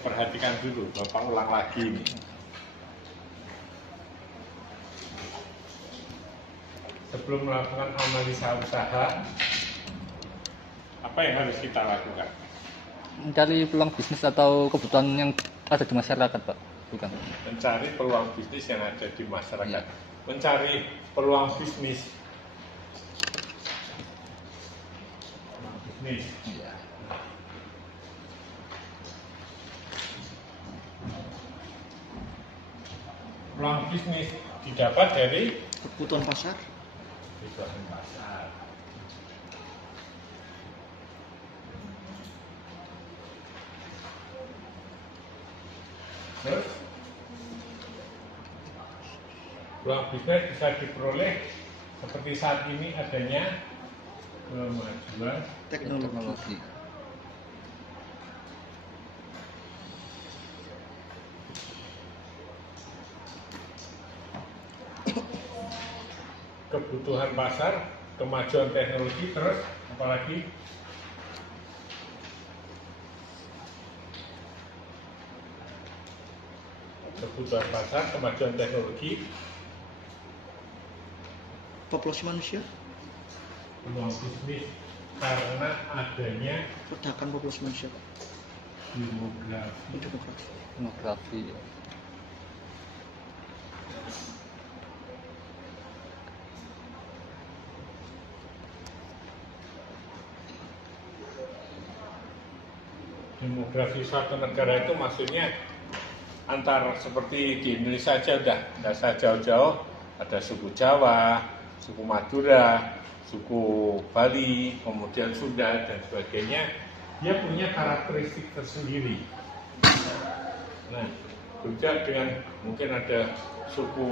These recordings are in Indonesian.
diperhatikan dulu, Bapak ulang lagi ini. Sebelum melakukan analisa usaha, apa yang harus kita lakukan? Mencari peluang bisnis atau kebutuhan yang ada di masyarakat, Pak. Bukan. Mencari peluang bisnis yang ada di masyarakat. Ya. Mencari peluang bisnis. Ya. Peluang bisnis didapat dari kebutuhan pasar. kebutuhan pasar. Terus peluang bisnis bisa diperoleh seperti saat ini adanya kemajuan Teknologi. kebutuhan pasar, kemajuan teknologi, terus apalagi kebutuhan pasar, kemajuan teknologi, Populasi manusia. peluang bisnis karena adanya Ledakan populasi manusia, Pak. demografi. Demografi. Ya. Demografi suatu negara itu maksudnya antar seperti di Indonesia aja udah nggak usah jauh-jauh, ada suku Jawa, suku Madura, suku Bali, kemudian Sunda dan sebagainya, dia punya karakteristik tersendiri. Nah, juga dengan mungkin ada suku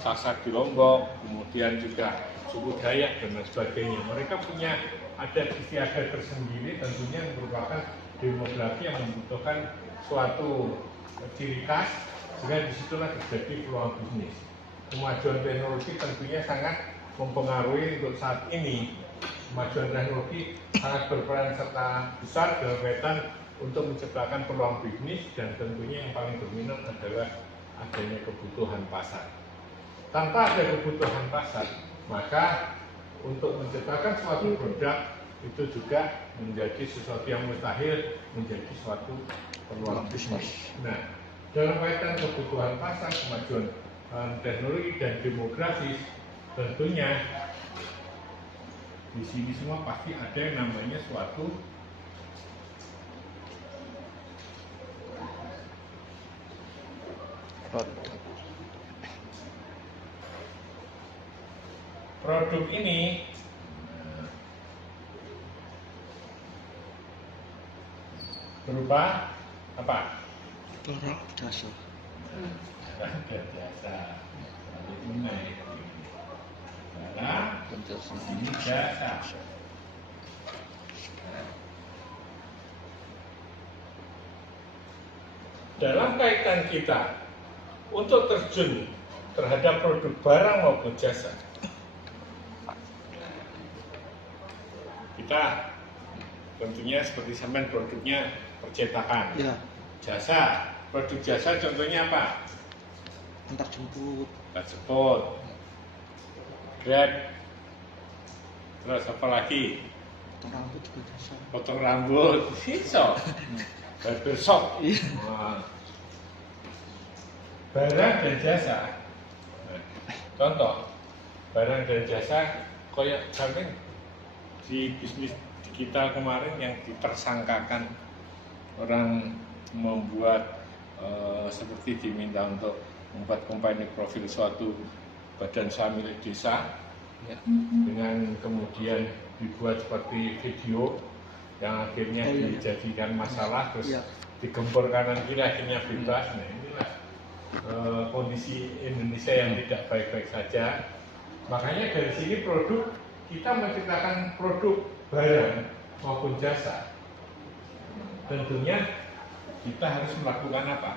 Sasak di Lombok, kemudian juga suku Dayak dan lain sebagainya. Mereka punya adat istiadat tersendiri, tentunya merupakan demografi yang membutuhkan suatu ciri khas, sehingga disitulah terjadi peluang bisnis. Kemajuan teknologi tentunya sangat mempengaruhi untuk saat ini. Kemajuan teknologi sangat berperan serta besar dalam kaitan untuk menciptakan peluang bisnis, dan tentunya yang paling dominan adalah adanya kebutuhan pasar. Tanpa ada kebutuhan pasar, maka untuk menciptakan suatu produk itu juga menjadi sesuatu yang mustahil menjadi suatu peluang bisnis. Nah, dalam kaitan kebutuhan pasar, kemajuan teknologi dan demografis, tentunya di sini semua pasti ada yang namanya suatu produk ini berupa apa? Barang jasa. Barang dan jasa. Lalu tunai. Barang Dan jasa. ini jasa. Dalam kaitan kita untuk terjun terhadap produk barang maupun jasa, kita tentunya seperti sampean produknya percetakan. Ya, Jasa, produk jasa contohnya apa? antar jemput. Jemput, Grab, terus apa lagi? Potong rambut juga jasa. Potong rambut, iso, barbershop. Iya. Wah. Barang dan jasa. Nah, contoh, barang dan jasa koyak sampean di bisnis kita kemarin yang ditersangkakan orang membuat seperti diminta untuk membuat company profil suatu badan usaha milik desa, Ya. dengan kemudian dibuat seperti video yang akhirnya dijadikan masalah, terus Ya. digempur kanan kiri akhirnya bebas. Nah, inilah kondisi Indonesia yang tidak baik-baik saja. Makanya dari sini produk, kita menciptakan produk barang maupun jasa, tentunya kita harus melakukan apa?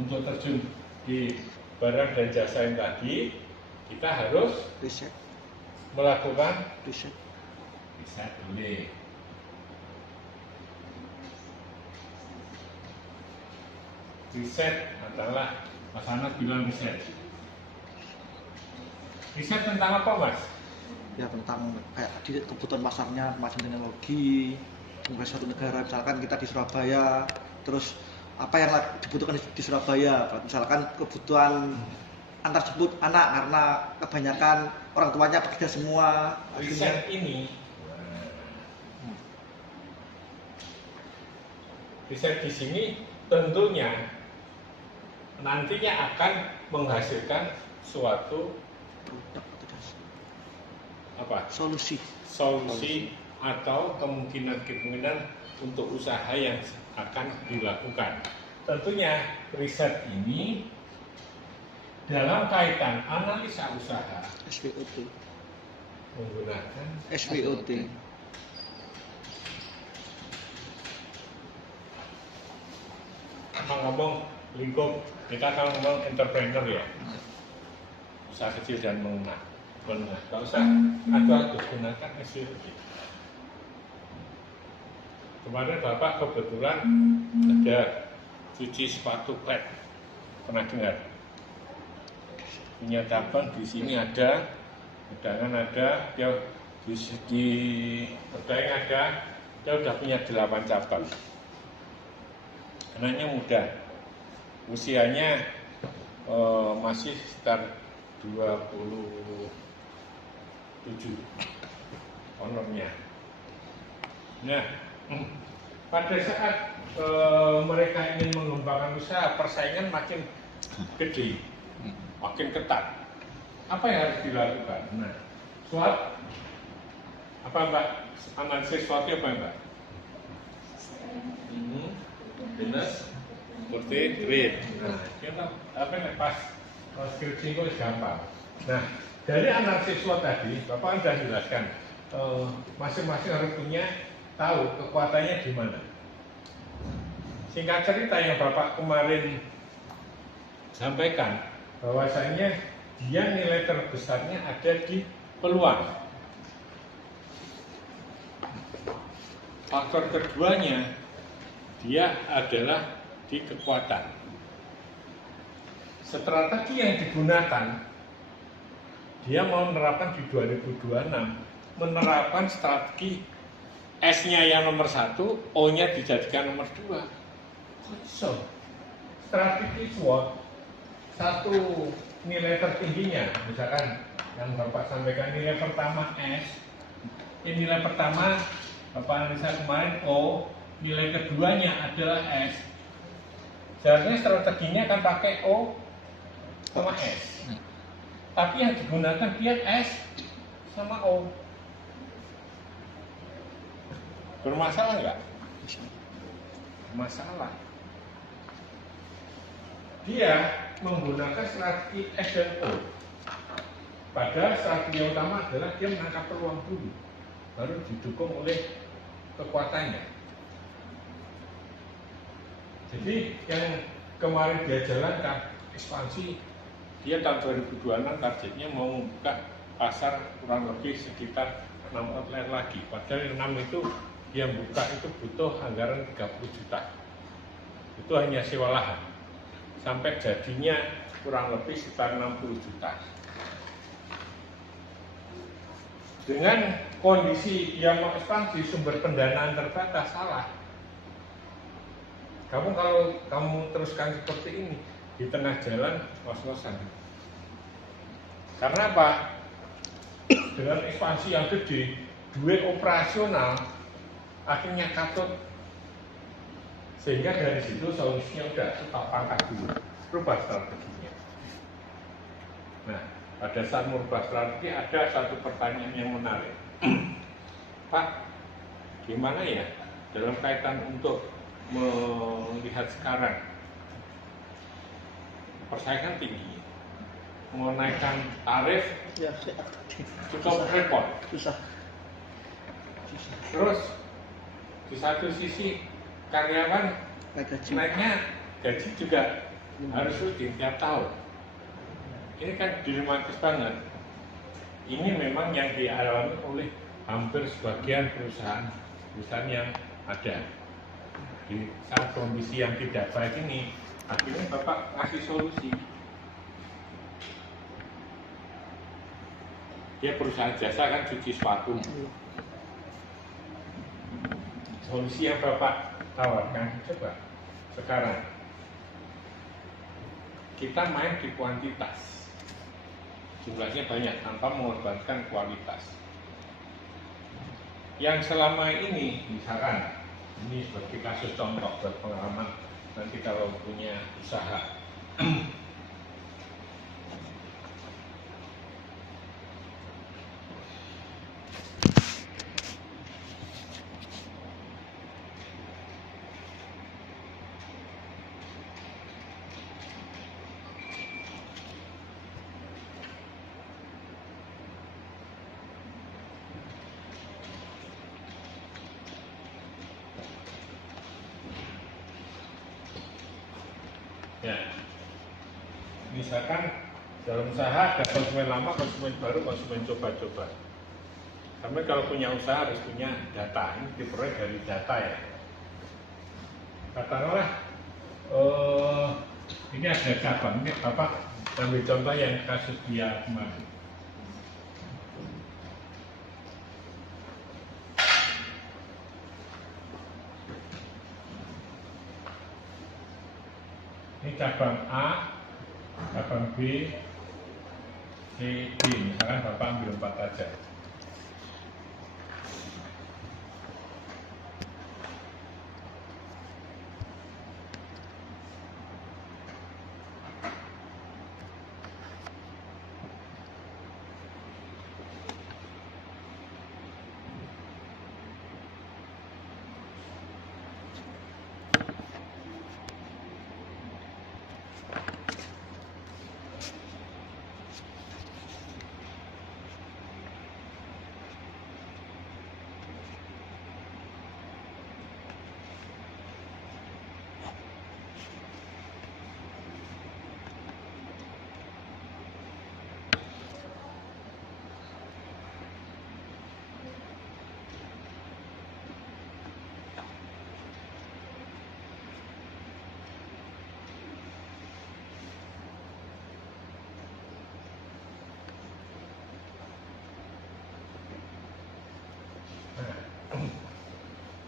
Untuk terjun di barang dan jasa yang tadi, kita harus Riset. melakukan Riset. Riset boleh. Riset adalah Mas Anas bilang riset. Riset tentang apa, Mas? Ya tentang kayak di kebutuhan pasarnya, kemajuan teknologi, mungkin suatu negara, misalkan kita di Surabaya, terus apa yang dibutuhkan di Surabaya, misalkan kebutuhan antar jemput anak karena kebanyakan orang tuanya bekerja semua. Riset ini, riset di sini tentunya nantinya akan menghasilkan suatu Produk atau jasa. apa? Solusi. Solusi atau kemungkinan untuk usaha yang akan dilakukan. Tentunya riset ini dalam kaitan analisa usaha SWOT. menggunakan SWOT. ngomong lingkup, kita akan ngomong entrepreneur ya, usaha kecil dan menengah. Kalau usah adu-adu gunakan SWOT. Kemarin Bapak kebetulan ada cuci sepatu pet, pernah dengar? Punya cabang di sini ada, Pedangan ada, dia di Pedaeng ada, dia udah punya 8 cabang. Anaknya muda, usianya masih sekitar 27 honornya. Nah, pada saat mereka ingin mengembangkan usaha, persaingan makin gede, makin ketat. Apa yang harus dilakukan? Nah, SWOT apa Mbak? Analisis SWOT apa Mbak? Business, seperti grade. Nah, kita apa nih pas skripsi itu gampang. Nah, dari analisis SWOT tadi, Bapak sudah jelaskan masing-masing harus punya tahu kekuatannya di mana. Singkat cerita yang Bapak kemarin sampaikan, bahwasanya dia nilai terbesarnya ada di peluang. Faktor keduanya, dia adalah di kekuatan. Strategi yang digunakan, dia mau menerapkan di 2026, menerapkan strategi S-nya yang nomor 1, O-nya dijadikan nomor 2. So, strategi SWOT, satu nilai tertingginya, misalkan yang Bapak sampaikan nilai pertama S, nilai pertama Bapak analisa kemarin O, nilai keduanya adalah S. Seharusnya strateginya akan pakai O sama S. Tapi yang digunakan dia S sama O. Bermasalah nggak? Bermasalah. Dia menggunakan strategi S dan O. Padahal strategi yang utama adalah dia menangkap peluang dulu, baru didukung oleh kekuatannya. Jadi yang kemarin dia jalankan ekspansi, dia tahun 2026 targetnya mau membuka pasar kurang lebih sekitar 6 outlet lagi. Padahal 6 itu dia buka itu butuh anggaran 30 juta. Itu hanya sewa lahan. Sampai jadinya kurang lebih sekitar 60 juta. Dengan kondisi yang mau ekspansi, sumber pendanaan terbatas, salah. Kalau kamu teruskan seperti ini, di tengah jalan ngos-ngosan. Karena apa? Dengan ekspansi yang gede, duit operasional akhirnya katut. Sehingga dari situ solusinya udah stop pangkat dulu, rubah strateginya. Nah, pada saat merubah strategi ada satu pertanyaan yang menarik. Pak, gimana ya dalam kaitan untuk melihat sekarang persaingan tinggi, mau naikkan tarif Ya, cukup repot. susah. Terus di satu sisi karyawan naiknya gaji juga harus rutin tiap tahun. Ini kan dilematis banget. Ini memang yang dialami oleh hampir sebagian perusahaan yang ada. Di saat kondisi yang tidak baik ini, akhirnya Bapak ngasih solusi. Dia perusahaan jasa kan cuci sepatu. Solusi yang Bapak tawarkan, coba sekarang kita main di kuantitas, jumlahnya banyak tanpa mengorbankan kualitas. Yang selama ini, misalkan ini sebagai kasus contoh buat pengalaman nanti kalau punya usaha. Ya, misalkan dalam usaha ada konsumen lama, konsumen baru, konsumen coba-coba. Kami kalau punya usaha harus punya data, ini diperoleh dari data ya. Katakanlah ini ada cabang, ini Bapak ambil contoh yang kasus dia kemarin. Ini cabang A, cabang B, C, D. Misalkan Bapak ambil 4 aja.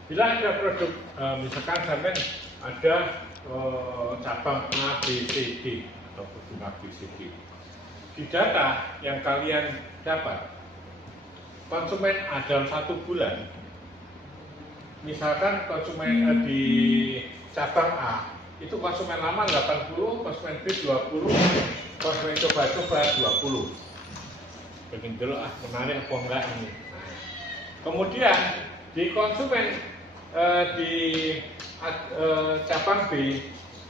Bila ada produk, misalkan sampai ada cabang A, B, C, D atau produk A, B, C, D. Di data yang kalian dapat, konsumen A dalam 1 bulan, misalkan konsumen di cabang A itu konsumen lama 80, konsumen B 20, konsumen coba-coba 20. Bikin dulu menarik apa enggak ini. Kemudian di konsumen di cabang B,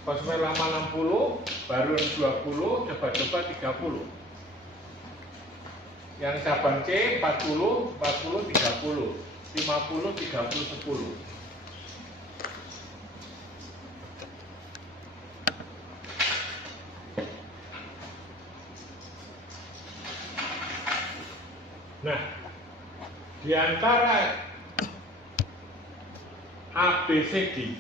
konsumen lama 60, baru 20, coba-coba 30. Yang cabang C 40, 40, 30, 50, 30, 10. Nah, di antara A, B, C, D,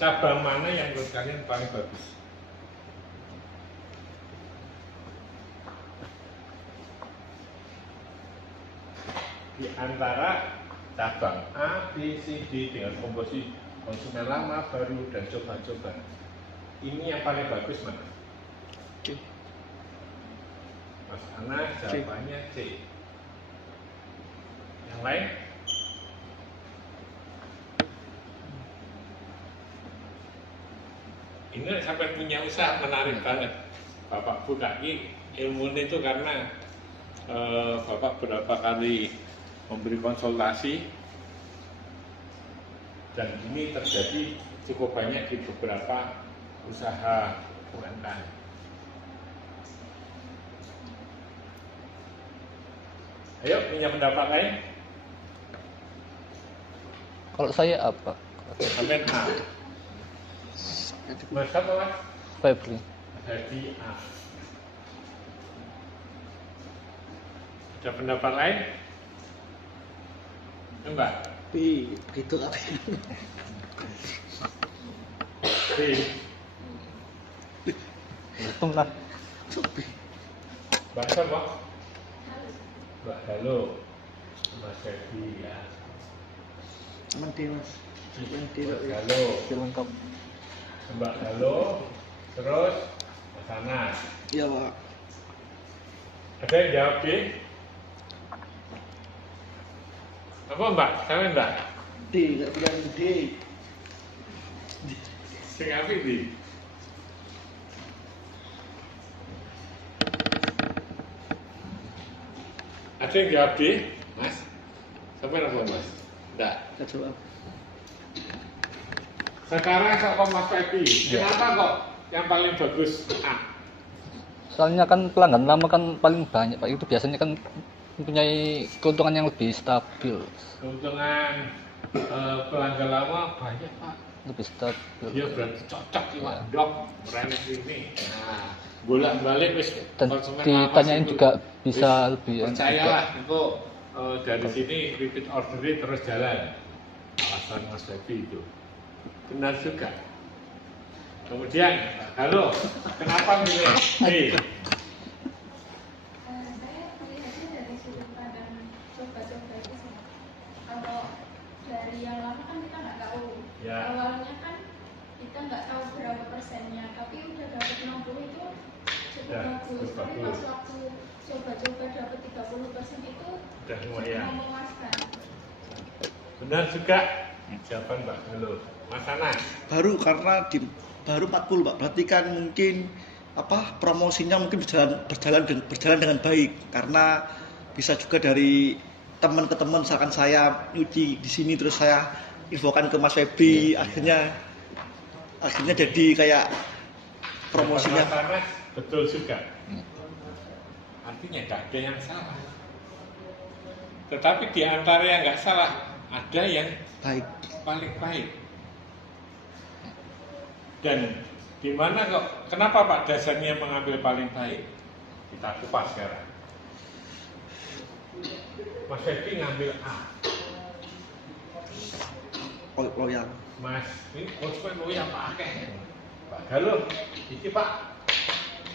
cabang mana yang menurut kalian paling bagus? Di antara cabang A, B, C, D dengan komposisi konsumen lama, baru, dan coba-coba, ini yang paling bagus mana? C. Mas Ana jawabannya C. Yang lain? Ini sampai punya usaha menarik banget. Bapak buka ini ilmu itu karena Bapak berapa kali memberi konsultasi dan ini terjadi cukup banyak di beberapa usaha UMKM. Ayo, punya pendapat lain? Kalau saya apa? Amin A. Mas apa Mas? Febri. Jadi A. Ada pendapat lain? Mbak? Tapi begitu tapi B. Untung lah. Mbak siapa? Mbak Halo. Mas Febi ya. mandi mas. Mandi Mbak Halo. Lengkap. Mbak Halo. Terus Mas Anas. Iya pak. Ada yang jawab B? Apa Mbak? Sama Mbak? D, nggak bilang D. Sing api di? Ada yang jawab D? Mas? Sampai apa Mas? Enggak. Nggak jawab. Sekarang soal Mas Febi, Ya. kenapa kok yang paling bagus A? Soalnya kan pelanggan lama kan paling banyak Pak. Itu biasanya kan mempunyai keuntungan yang lebih stabil. Keuntungan pelanggan lama banyak Pak. Lebih stabil. Dia berarti cocok Ya. Pak Dok, brandnya ini. Nah, bolak-balik wis Dan konsumen ditanyain lama juga wis bisa lebih percayalah itu dari sini repeat order terus jalan. Alasan Mas Febi itu benar juga. Kemudian, halo, kenapa milih B? Saya melihatnya dari sudut pandang coba-coba itu sih. Kalau dari yang lama kan kita nggak tahu. Ya. Awalnya kan kita nggak tahu berapa persennya, tapi udah dapat 60 itu cukup Ya, bagus. cukup Tapi bagus. pas waktu coba-coba dapat 30% itu Udah cukup lumayan. memuaskan. Benar juga. Jawaban Mbak Halo. Mas Anas, Baru karena baru 40 pak. Berarti kan mungkin apa promosinya mungkin berjalan dengan baik karena bisa juga dari teman ke teman misalkan saya nyuci di sini terus saya infokan ke Mas Febi akhirnya jadi kayak promosinya Mas Anas betul juga. Artinya tidak ada yang salah. Tetapi di antara yang nggak salah, ada yang baik. paling baik. Dan di mana kok? Kenapa Pak dasarnya mengambil paling baik? Kita kupas sekarang. Mas Febi ngambil A. Loyal. Mas, ini konsumen loyal Pak akeh. Pak Galuh, ini Pak.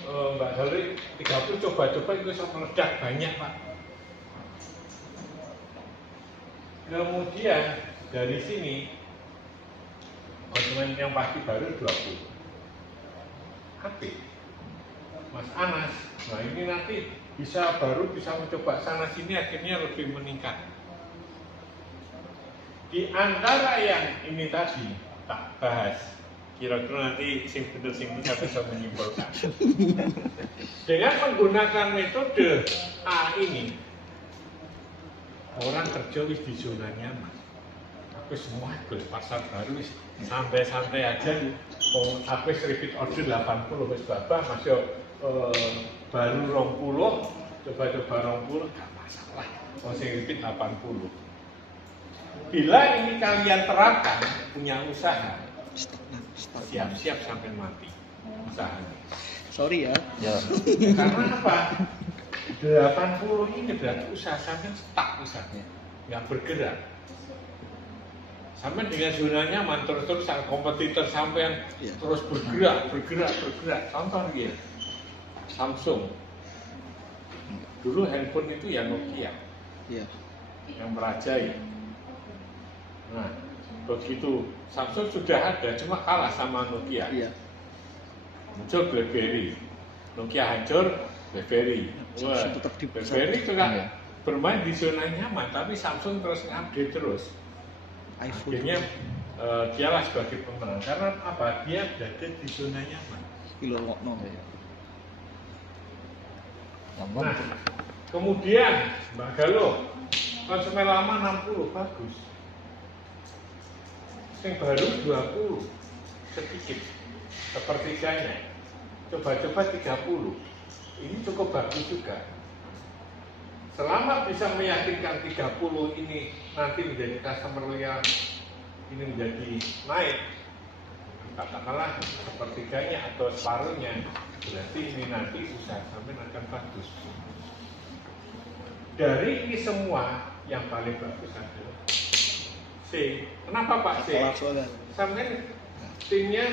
Mbak Galuh 30 coba-coba itu bisa meledak banyak Pak. Kemudian dari sini konsumen yang pasti baru 20. Tapi Mas Anas, nah ini nanti bisa mencoba sana sini akhirnya lebih meningkat. Di antara yang ini tadi tak bahas, kira-kira nanti sing bener sing bisa menyimpulkan. Dengan menggunakan metode A ini, orang kerja wis di zona nyaman. Aku semua ke pasar baru wis santai-santai aja. Aku repeat order 80 wis babah masih baru 20, coba-coba 20 gak masalah. Masih repeat 80. Bila ini kalian terapkan punya usaha, siap-siap sampai mati usahanya. Sorry ya. Ya. Karena apa? 80 ini berarti usaha sampai stuck usahanya, nggak bergerak. Sampai dengan zona nyaman terus sang kompetitor sampai Iya. terus bergerak. Contoh ya, Samsung. Dulu handphone itu ya Nokia Iya. yang merajai. Nah, begitu Samsung sudah ada, cuma kalah sama Nokia. Iya. Muncul BlackBerry, Nokia hancur, BlackBerry. Wah, Samsung tetap di BlackBerry juga Iya. bermain di zona nyaman, tapi Samsung terus ngupdate terus. iPhone. Akhirnya dialah sebagai pemenang. Karena apa? Dia berada di zona nyaman. Kilo ngokno. Nyaman. Nah, kemudian Mbak Galuh, konsumen lama 60 bagus. Yang baru 20 sedikit sepertiganya. Coba-coba 30. Ini cukup bagus juga. Selama bisa meyakinkan 30 ini nanti menjadi customer loyal, ini menjadi naik, katakanlah sepertiganya atau separuhnya, berarti ini nanti usaha sampai akan bagus. dari ini semua yang paling bagus adalah C. Kenapa Pak C? Soalnya Sampai timnya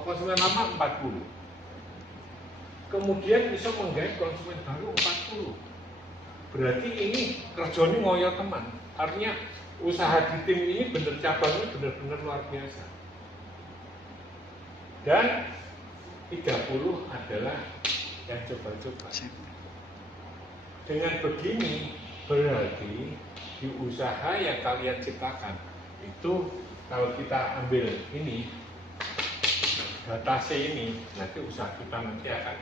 konsumen lama 40. Kemudian bisa menggait konsumen baru 40. Berarti ini kerjanya ngoyo teman. Artinya usaha di tim ini bener cabangnya benar-benar luar biasa. Dan 30 adalah yang coba-coba. Dengan begini berarti di usaha yang kalian ciptakan itu kalau kita ambil ini data C ini, nanti usaha kita nanti akan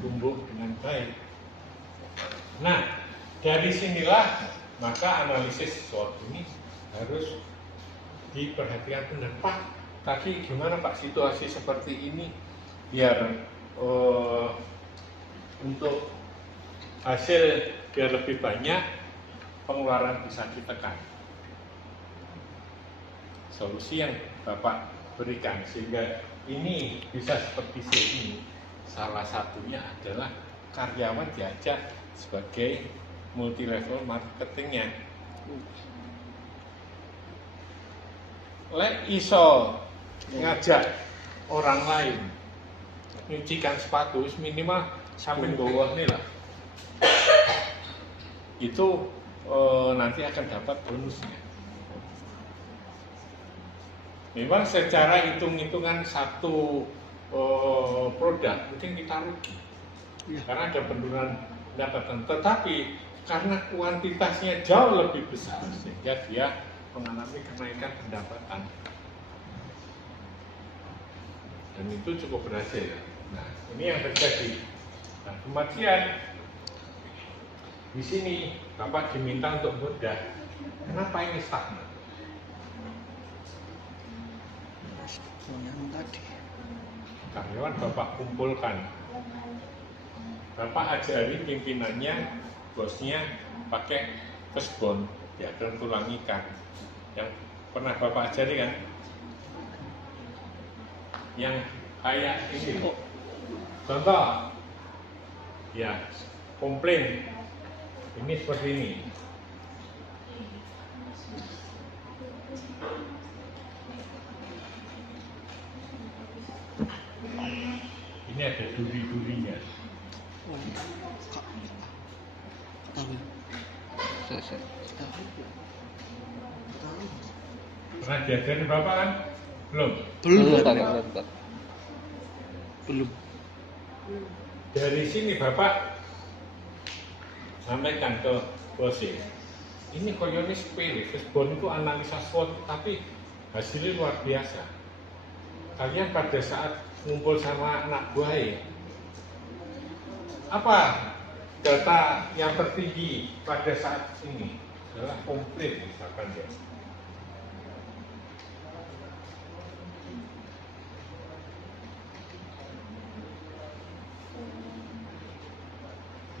tumbuh dengan baik. Nah, dari sinilah maka analisis SWOT ini harus diperhatikan benar. Pak, tadi gimana Pak situasi seperti ini biar untuk hasil biar lebih banyak pengeluaran bisa ditekan. Solusi yang Bapak berikan sehingga ini bisa seperti ini, salah satunya adalah karyawan diajak sebagai multi level marketingnya. Lek iso ngajak orang lain nyucikan sepatu minimal sampai bawah nih lah, itu nanti akan dapat bonusnya. Memang secara hitung-hitungan satu produk mungkin kita rugi karena ada penurunan pendapatan, tetapi karena kuantitasnya jauh lebih besar sehingga dia mengalami kenaikan pendapatan dan itu cukup berhasil. Nah, ini yang terjadi. Nah, kemudian di sini Bapak diminta untuk mudah. Kenapa ini stagnan? yang tadi. Karyawan Bapak kumpulkan, Bapak ajari pimpinannya, bosnya pakai kesbon, diagram tulang ikan. Yang pernah Bapak ajari kan? Yang kayak ini. Contoh, ya komplain. Ini seperti ini. Ini ada duri-durinya. Tahu. Saya. Pernah diajarin Bapak kan? Belum? Pak. Belum. Dari sini Bapak sampaikan ke bosnya. Ini koyone sepele, kesbon itu analisa SWOT, tapi hasilnya luar biasa. Kalian pada saat ngumpul sama anak buah, apa data yang tertinggi pada saat ini adalah komplit misalkan ya.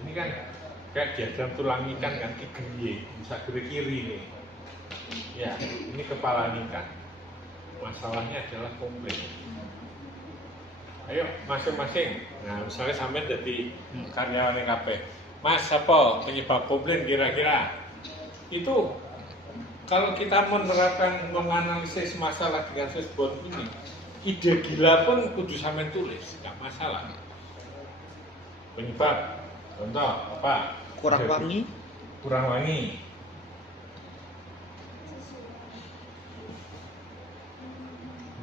Ini kan kayak diagram tulang ikan kan, kiri, bisa kiri nih. Ya, ini kepala ikan. Masalahnya adalah komplit. Ayo masing-masing. Nah, misalnya sampai jadi karyawan KP. Mas, apa penyebab komplain kira-kira? Itu kalau kita menerapkan menganalisis masalah dengan sesbon ini, ide gila pun kudu sampai tulis, nggak masalah. Penyebab, contoh apa? Kurang wangi. Kurang wangi.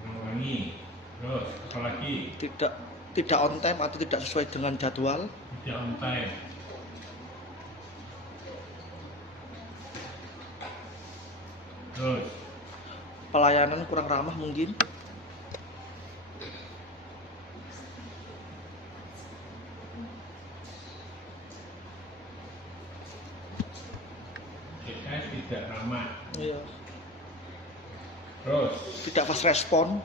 Kurang wangi. Terus apa lagi? Tidak on time atau tidak sesuai dengan jadwal. Tidak on time. Terus Pelayanan kurang ramah mungkin. CKS tidak ramah. Iya. Terus Tidak fast respon.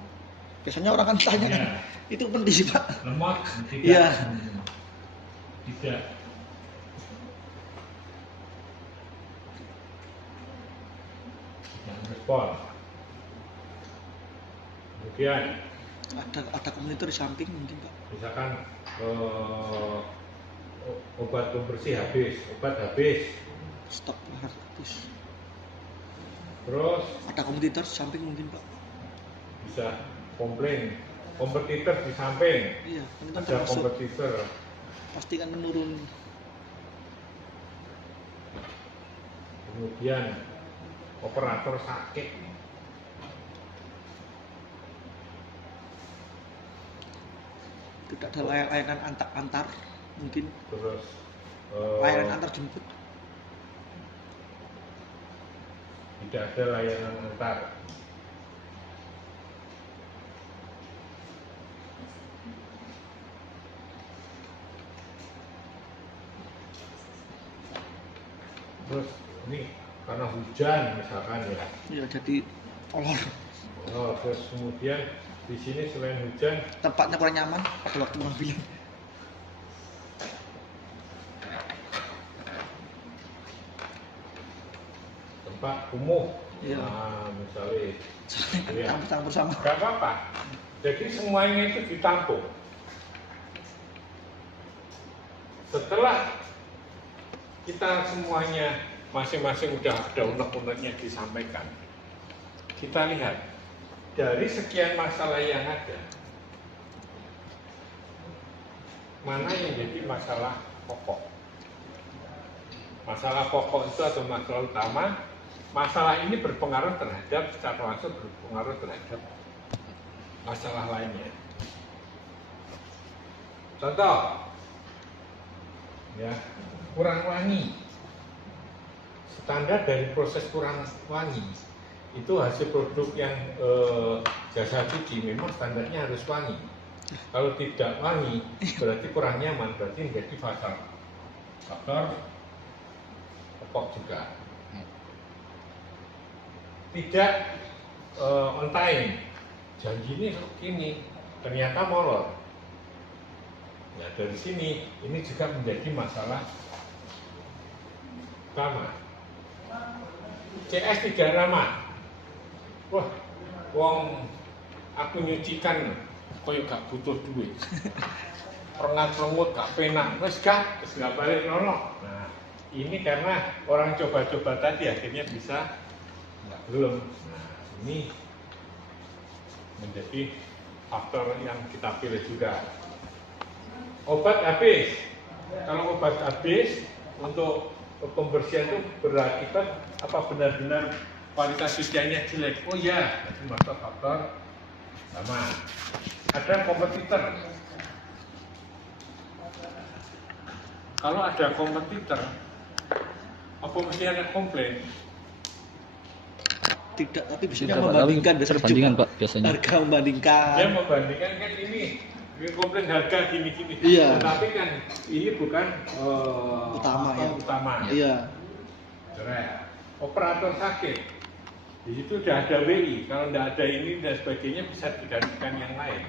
Biasanya orang kan tanya kan, ya, itu penting sih Pak. lemot tidak. Iya. Tidak. Tidak respon. Kemudian Ada komunitor di samping mungkin Pak. misalkan obat pembersih habis, obat habis, Stok habis. terus Ada kompetitor di samping mungkin Pak. bisa komplain, kompetitor di samping, Iya, kan kita ada termasuk kompetitor, pasti kan menurun. kemudian operator sakit, Tidak ada layanan antar mungkin terus layanan antar jemput. tidak ada layanan antar. Terus ini karena hujan misalkan ya. Ya jadi olor. Oh, terus kemudian di sini selain hujan Tempatnya kurang nyaman pada waktu pengambilan. tempat kumuh, Iya. nah misalnya, Iya. Campur-campur sama. nggak apa-apa. Jadi semuanya itu ditampung. Setelah kita semuanya masing-masing udah ada unek-uneknya disampaikan, kita lihat dari sekian masalah yang ada, mana yang jadi masalah pokok. Masalah pokok itu atau masalah utama, masalah ini berpengaruh terhadap, secara langsung berpengaruh terhadap masalah lainnya. Contoh, ya, kurang wangi. Standar dari proses kurang wangi itu hasil produk yang jasa cuci memang standarnya harus wangi. Kalau tidak wangi berarti kurang nyaman, berarti menjadi faktor pokok juga. Tidak on time, janji ini begini, ternyata molor. Nah dari sini ini juga menjadi masalah utama. CS tidak ramah. Wah, wong aku nyucikan koyo gak butuh duit. Rengat-rengut gak penak, wes gak balik nolok. Nah, ini karena orang coba-coba tadi akhirnya bisa belum. Nah, ini menjadi faktor yang kita pilih juga. Obat habis. Kalau obat habis untuk pembersihan itu berakibat apa benar-benar kualitas cuciannya jelek? Oh ya, itu masuk faktor sama. Ada kompetitor. Kalau ada kompetitor, apa mesti ada komplain? Tidak, tapi bisa Tidak, Pak. membandingkan Tapi biasanya perbandingan, juga. Pak, biasanya. Harga membandingkan. Dia membandingkan kan ini komplain harga gini-gini. Iya. Tetapi kan ini bukan Utama, faktor ya. utama. Iya. Keren. Operator sakit. Di situ sudah ada WI. Kalau tidak ada ini dan sebagainya bisa digantikan yang lain.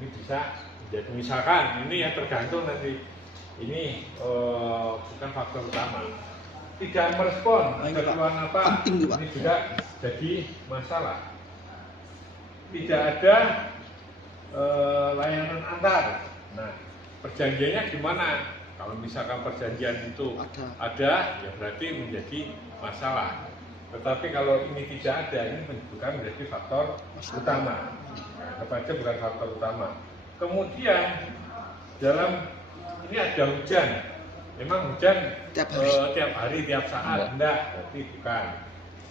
Ini bisa menjadi misalkan ini yang tergantung nanti ini bukan faktor utama. Tidak merespon, Nah, ini, ada Pak. keluhan apa? Penting nih, Pak. Ini juga jadi masalah. Tidak ada layanan antar. Nah, perjanjiannya gimana? Kalau misalkan perjanjian itu ada, ya berarti menjadi masalah. Tetapi kalau ini tidak ada, ini bukan menjadi faktor utama. Kebaca bukan faktor utama. Kemudian dalam ini ada hujan. Memang hujan Tiap hari. tiap saat, Enggak. enggak, berarti bukan.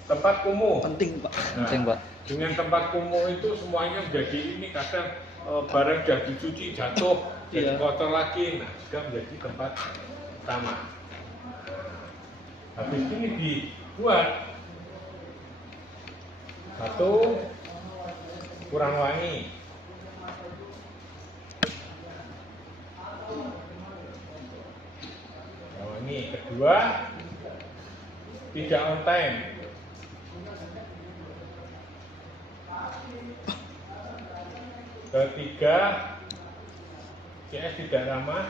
Tempat kumuh. Penting, Pak. Nah, Penting, Pak. dengan tempat kumuh itu semuanya menjadi ini kadang barang sudah dicuci jatuh jadi Iya. kotor lagi, nah juga menjadi tempat utama. Habis ini dibuat satu kurang wangi, kedua tidak on time. Ketiga, CS tidak ramah.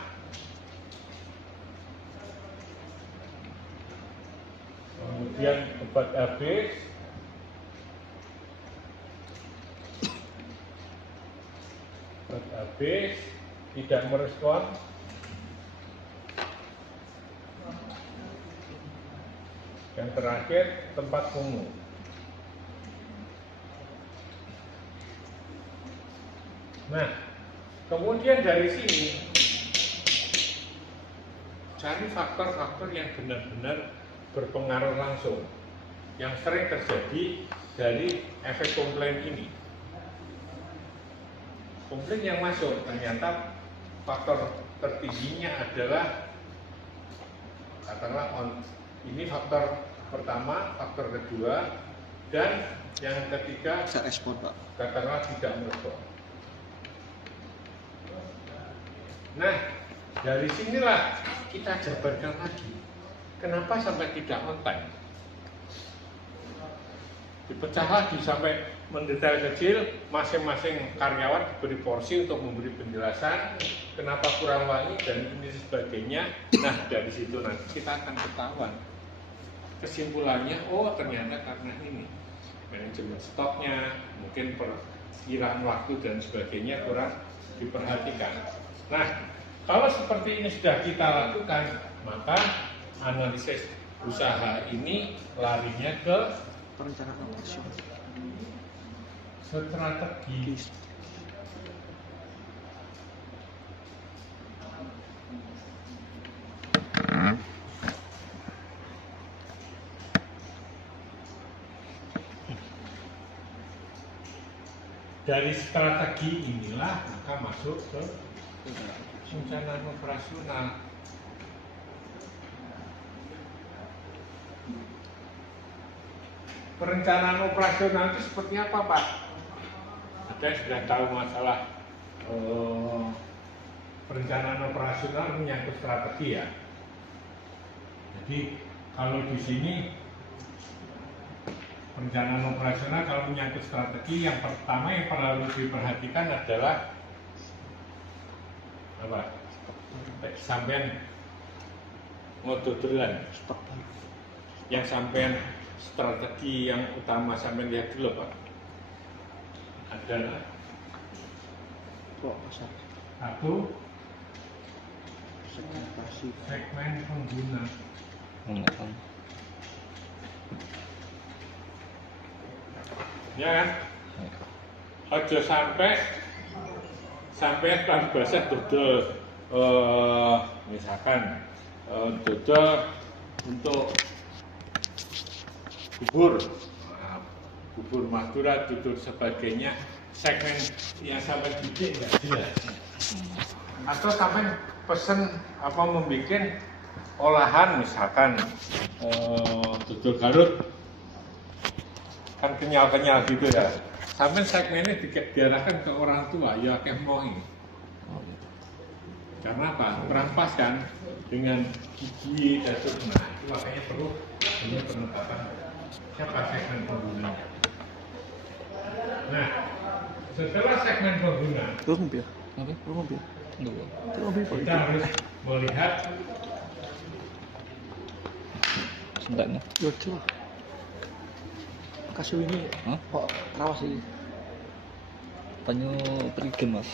Kemudian obat habis. Obat habis, tidak merespon. yang terakhir tempat umum. Nah, kemudian dari sini cari faktor-faktor yang benar-benar berpengaruh langsung yang sering terjadi dari efek komplain ini. Komplain yang masuk ternyata faktor tertingginya adalah katakanlah ini faktor pertama, faktor kedua, dan yang ketiga Bisa respon, Pak. katakanlah tidak merespon. Nah, dari sinilah kita jabarkan lagi kenapa sampai tidak on time. Dipecah lagi sampai mendetail kecil, masing-masing karyawan diberi porsi untuk memberi penjelasan kenapa kurang wangi dan ini sebagainya. Nah, dari situ nanti kita akan ketahuan kesimpulannya, oh ternyata karena ini manajemen stoknya, mungkin perkiraan waktu dan sebagainya kurang diperhatikan. Nah, kalau seperti ini sudah kita lakukan, maka analisis usaha ini larinya ke Perencanaan operasional. strategi. Dari strategi inilah maka masuk ke perencanaan operasional. Perencanaan operasional itu seperti apa, Pak? Ada yang sudah tahu masalah perencanaan operasional menyangkut strategi ya. Jadi kalau di sini perencanaan operasional kalau menyangkut strategi, yang pertama yang perlu diperhatikan adalah apa? Sampean ngododolan Stok baru. yang sampean strategi yang utama sampean lihat dulu, Pak. Adalah Kok pasar satu segmentasi. segmen pengguna. Ya kan? Ojo sampai kan bahasa dodol misalkan dodol untuk bubur, bubur Madura, dodol sebagainya, segmen yang sampai bidik nggak jelas. Atau sampai pesen apa membuat olahan misalkan dodol Garut kan kenyal-kenyal gitu ya. Sampai segmennya diarahkan ke orang tua, ya kayak moi. Karena apa? Kurang pas kan dengan gigi dan sebagainya. Nah, itu makanya perlu ini penetapan siapa segmen penggunanya. Nah, setelah segmen pengguna, Terus mobil. Apa? Terus mobil. Dua. Terus mobil, Pak. kita harus melihat Sendaknya. Yo, coba. Kasih ini Hah? kok rawas ini. Banyu perigen, Mas.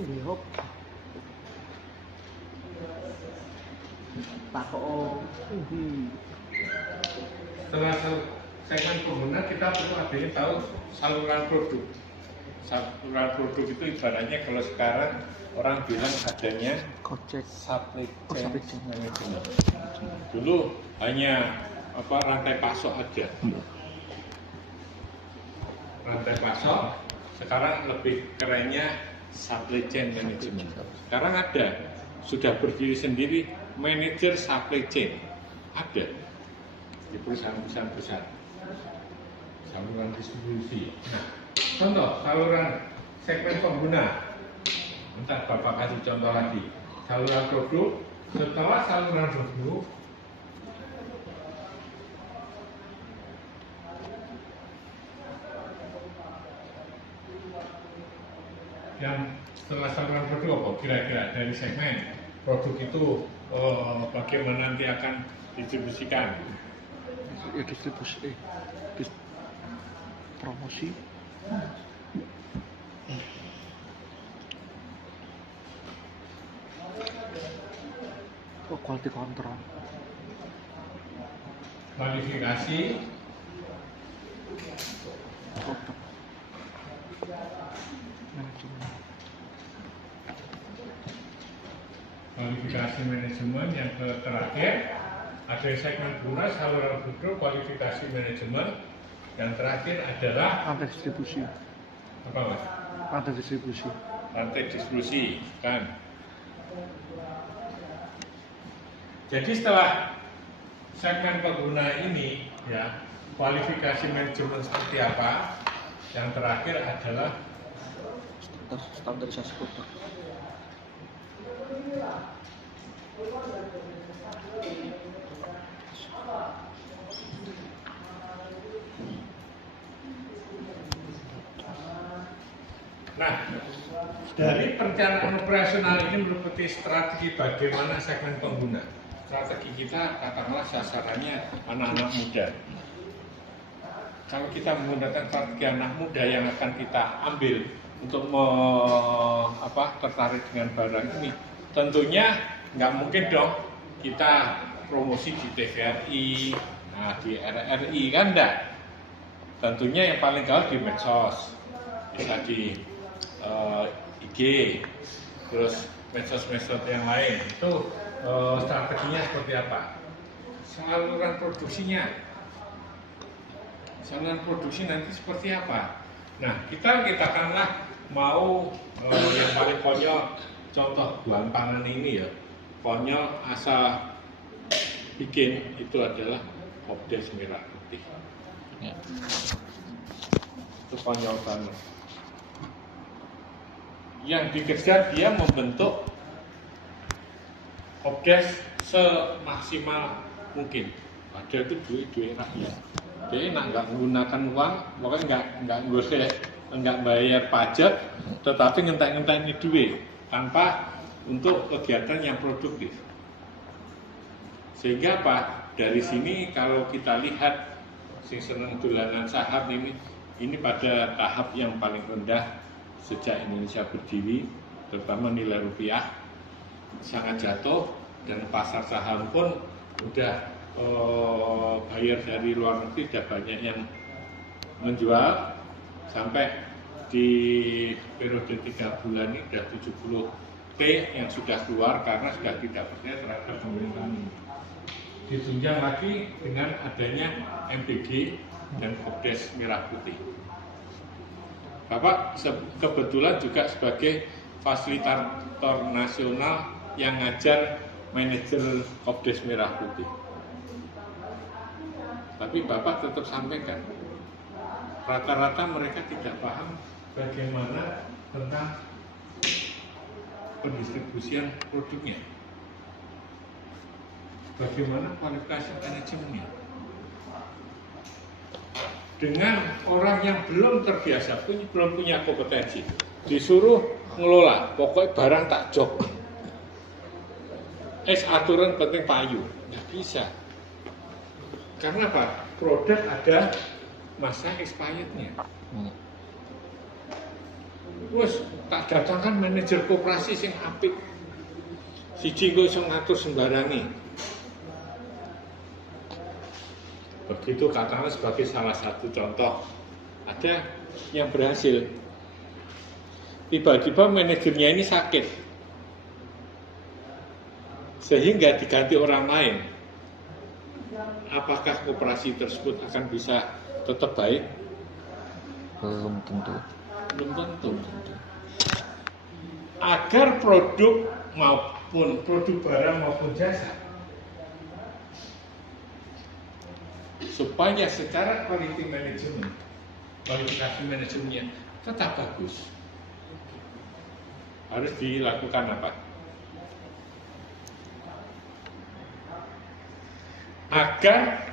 Ini hop. Takok. setelah segmen pengguna kita perlu adanya tahu saluran produk. Saluran produk itu ibaratnya kalau sekarang orang bilang adanya Gojek. supply Oh, supply chain. chain management. Dulu hanya apa rantai pasok aja. Rantai pasok, sekarang lebih kerennya supply chain management. Sekarang ada, sudah berdiri sendiri manajer supply chain. Ada di perusahaan-perusahaan besar. Saluran distribusi. Nah, contoh saluran segmen pengguna. Bentar Bapak kasih contoh lagi. Saluran produk, setelah saluran produk yang setelah saluran produk apa kira-kira dari segmen produk itu bagaimana nanti akan distribusikan. Ya distribusi. Promosi. Oh, quality control. Kualifikasi Produk. Manajemen. kualifikasi manajemen yang terakhir ada segmen beras, saluran bodoh, kualifikasi manajemen, yang terakhir adalah Rantai distribusi. apa mas? Rantai distribusi. Rantai distribusi kan. Jadi setelah segmen pengguna ini ya, kualifikasi manajemen seperti apa, yang terakhir adalah Standarisasi produk. nah, dari perencanaan operasional ini meliputi strategi bagaimana segmen pengguna. Strategi kita katakanlah sasarannya anak-anak muda. Kalau kita menggunakan strategi anak muda yang akan kita ambil untuk tertarik dengan barang ini, tentunya nggak mungkin dong kita promosi di TVRI, di RRI kan enggak. Tentunya yang paling gaul di medsos, bisa di IG, terus medsos-medsos yang lain. Itu strateginya seperti apa? Saluran produksi nanti seperti apa? Nah, kita katakanlah mau yang paling konyol, contoh bahan pangan ini ya, konyol asal bikin itu adalah Hopdes merah putih. Ya. Itu konyol banget. Yang dikejar dia membentuk Hopdes semaksimal mungkin. Padahal itu duit rakyat. Jadi nggak menggunakan uang, pokoknya nggak bayar pajak, tetapi ngentek-ngentek ini duit tanpa untuk kegiatan yang produktif. Sehingga apa? Dari sini kalau kita lihat sing seneng dolanan saham ini pada tahap yang paling rendah sejak Indonesia berdiri, terutama nilai rupiah sangat jatuh dan pasar saham pun udah bayar dari luar negeri sudah banyak yang menjual, sampai di periode 3 bulan ini sudah 70 T yang sudah keluar karena sudah tidak percaya terhadap pemerintah ini. Ditunjang lagi dengan adanya MPG dan Hopdes merah putih. Bapak kebetulan juga sebagai fasilitator nasional yang ngajar manajer Hopdes merah putih. Tapi Bapak tetap sampaikan, rata-rata mereka tidak paham bagaimana tentang pendistribusian produknya, bagaimana kualifikasi manajemennya. Dengan orang yang belum terbiasa, belum punya kompetensi, disuruh ngelola, pokoknya barang tak jok. Aturan penting payu, nggak bisa. Karena apa? Produk ada masa expirednya. Terus tak datangkan manajer koperasi sing apik, siji kok iso ngatur sembarangi. Begitu katakanlah sebagai salah satu contoh, ada yang berhasil. Tiba-tiba manajernya ini sakit, sehingga diganti orang lain. Apakah koperasi tersebut akan bisa tetap baik? Belum tentu. Belum tentu. Agar produk maupun produk barang maupun jasa, supaya secara quality management, kualifikasi manajemennya tetap bagus, harus dilakukan apa? Agar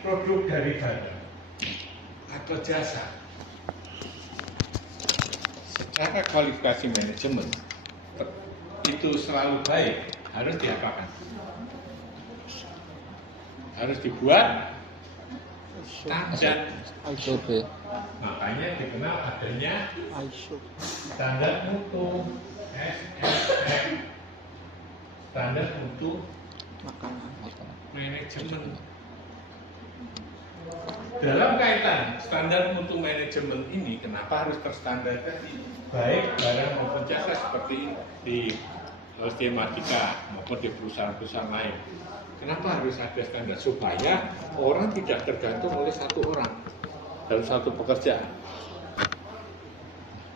produk dari barang atau jasa secara kualifikasi manajemen itu selalu baik, harus diapakan? Harus dibuat standar ISO. Makanya dikenal adanya ISO. standar mutu, SSX, standar mutu makanan. manajemen. Dalam kaitan standar mutu manajemen ini, kenapa harus terstandarisasi baik barang maupun jasa seperti di LSD Mardika maupun di perusahaan-perusahaan lain? Kenapa harus ada standar? Supaya orang tidak tergantung oleh satu orang dalam satu pekerjaan.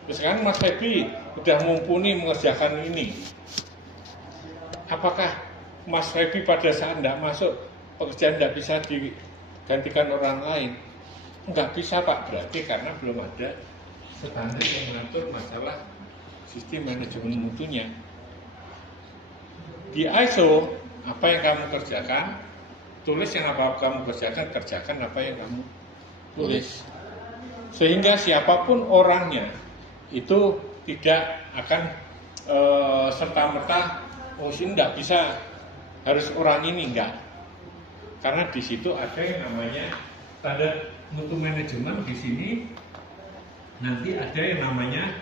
Misalkan Mas Febi sudah mumpuni mengerjakan ini, apakah Mas Febi pada saat tidak masuk pekerjaan tidak bisa digantikan orang lain? Enggak bisa Pak, berarti karena belum ada standar yang mengatur masalah sistem manajemen mutunya. Di ISO, apa yang kamu kerjakan, tulis yang apa kamu kerjakan apa yang kamu tulis. Sehingga siapapun orangnya itu tidak akan serta-merta, oh sini enggak bisa, harus orang ini, enggak. Karena di situ ada yang namanya standar mutu manajemen. Di sini nanti ada yang namanya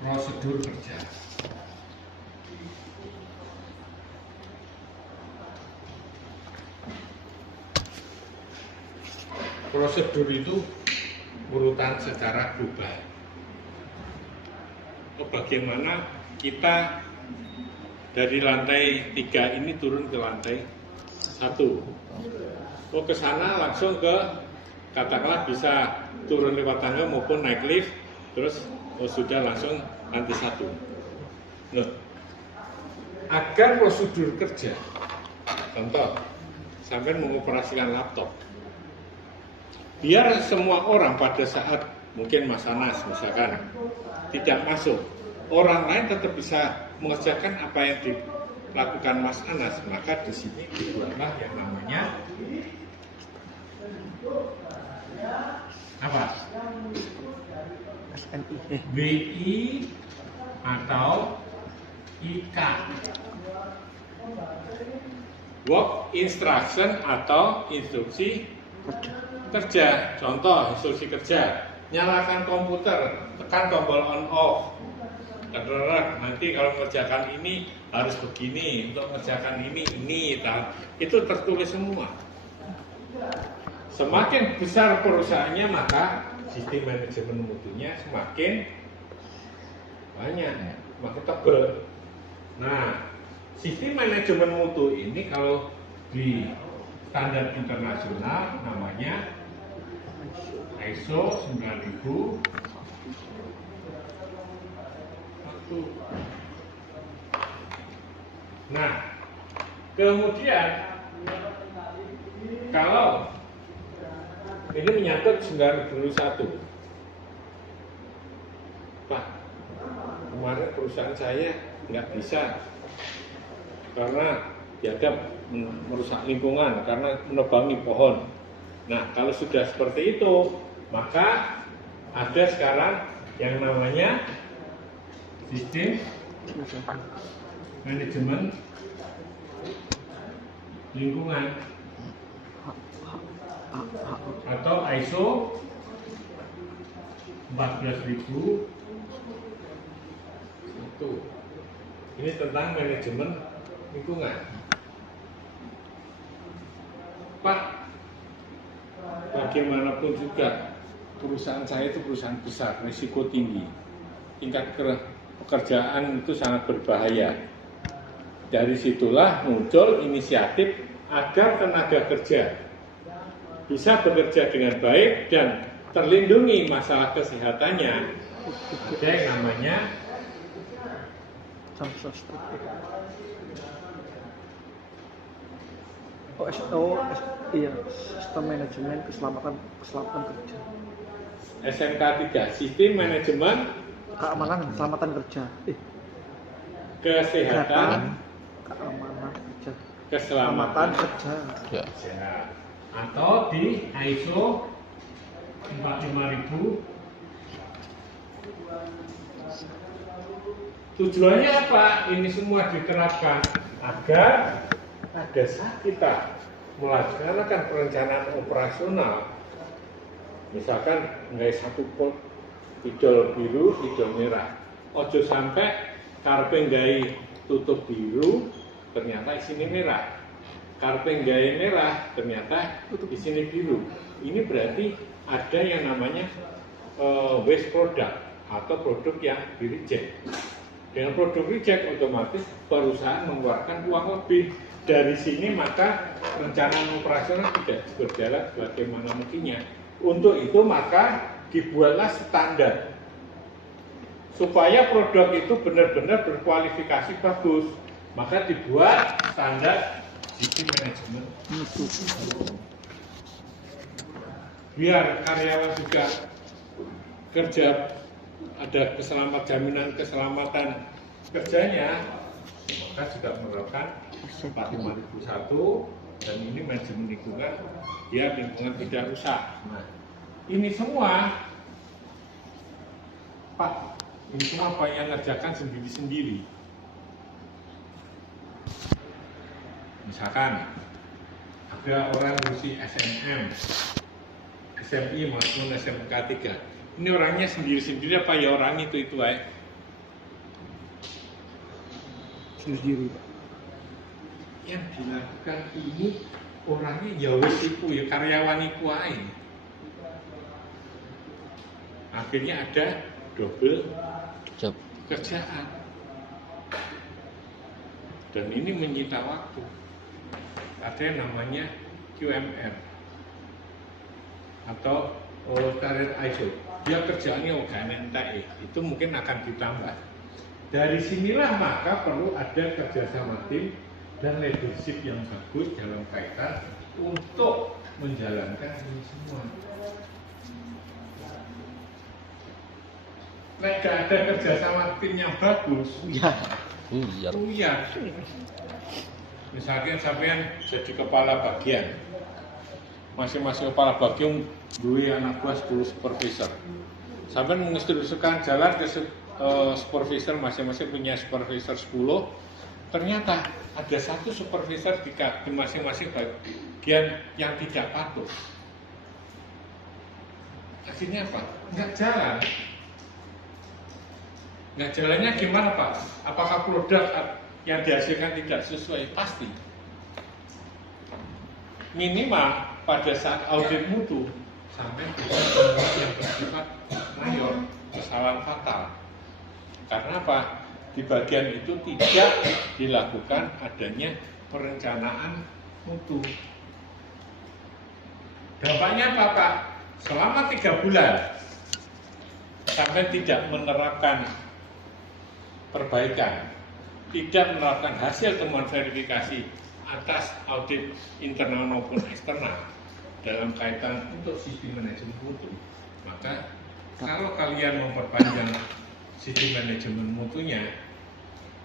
prosedur kerja. Prosedur itu urutan secara global. Bagaimana kita dari lantai 3 ini turun ke lantai 1. Oh ke sana langsung ke, katakanlah bisa turun lewat tangga maupun naik lift, terus sudah langsung lantai 1. Nah, agar prosedur kerja, contoh, sampai mengoperasikan laptop, biar semua orang pada saat mungkin Mas Anas misalkan tidak masuk, orang lain tetap bisa mengerjakan apa yang dilakukan Mas Anas, maka di sini dibuatlah yang namanya apa? SNI. WI atau IK, Work Instruction atau instruksi kerja. Contoh instruksi kerja, nyalakan komputer, tekan tombol on off. Nanti kalau mengerjakan ini harus begini, untuk mengerjakan ini, itu tertulis semua. Semakin besar perusahaannya, maka sistem manajemen mutunya semakin banyak, semakin tebal. Nah, sistem manajemen mutu ini kalau di standar internasional namanya ISO 9000. Nah, kemudian kalau ini menyangkut 9001, Pak, kemarin perusahaan saya nggak bisa karena dianggap merusak lingkungan karena menebangi pohon. Nah, kalau sudah seperti itu, maka ada sekarang yang namanya sistem manajemen lingkungan atau ISO 14000. Ini tentang manajemen lingkungan. Pak, bagaimanapun juga perusahaan saya itu perusahaan besar, risiko tinggi, tingkat pekerjaan itu sangat berbahaya. Dari situlah muncul inisiatif agar tenaga kerja bisa bekerja dengan baik dan terlindungi masalah kesehatannya. Ada yang namanya iya, sistem manajemen keselamatan kerja. SMK 3, sistem manajemen Keamanan keselamatan kerja. Kesehatan Keamanan kerja. Keselamatan kerja. Ya. Atau di ISO 45000. Tujuannya apa? Ini semua diterapkan agar pada saat kita melaksanakan perencanaan operasional, misalkan nggak satu pidol biru, pidol merah, ojo sampai karpe nggawe tutup biru, ternyata isinya merah. Karpeng gawe merah, ternyata isinya biru. Ini berarti ada yang namanya waste product atau produk yang di reject. Dengan produk reject otomatis perusahaan mengeluarkan uang lebih. Dari sini maka rencana operasional tidak berjalan sebagaimana mestinya. Untuk itu maka dibuatlah standar supaya produk itu benar-benar berkualifikasi bagus. Maka dibuat standar sistem manajemen mutu. Biar karyawan juga kerja ada jaminan keselamatan kerjanya, maka sudah menerapkan 45001 dan ini manajemen lingkungan, dia lingkungan tidak rusak. Nah, ini semua Pak, ini semua Pak yang ngerjakan sendiri-sendiri. Misalkan ada orang ngurusi SNM, SMI maupun SMK 3. Ini orangnya sendiri-sendiri apa ya orang itu aja? Sendiri. Yang dilakukan ini orangnya ya wis iku ya karyawan iku ae. Akhirnya ada double Job. pekerjaan. Dan ini menyita waktu. Ada yang namanya QMR atau karir ISO. Dia kerjaannya entek, itu mungkin akan ditambah. Dari sinilah maka perlu ada kerjasama tim dan leadership yang bagus dalam kaitan untuk menjalankan ini semua. Nek gak ada kerjasama tim yang bagus, Iya. misalnya sampean jadi kepala bagian, masing-masing kepala bagian dua anak buah 10 supervisor. Sampean menginstruksikan jalan ke supervisor, masing-masing punya supervisor 10. Ternyata ada satu supervisor di masing-masing bagian yang tidak patuh. Akhirnya apa? Nggak jalan. Nggak jalannya gimana Pak? Apakah produk yang dihasilkan tidak sesuai? Pasti. Minimal pada saat audit mutu sampai yang bersifat mayor, kesalahan fatal. Karena apa? Di bagian itu tidak dilakukan adanya perencanaan mutu. Dampaknya apa Pak? Selama 3 bulan sampai tidak menerapkan perbaikan, tidak menerapkan hasil temuan verifikasi atas audit internal maupun eksternal dalam kaitan untuk sistem manajemen mutu, maka kalau kalian memperpanjang sistem manajemen mutunya,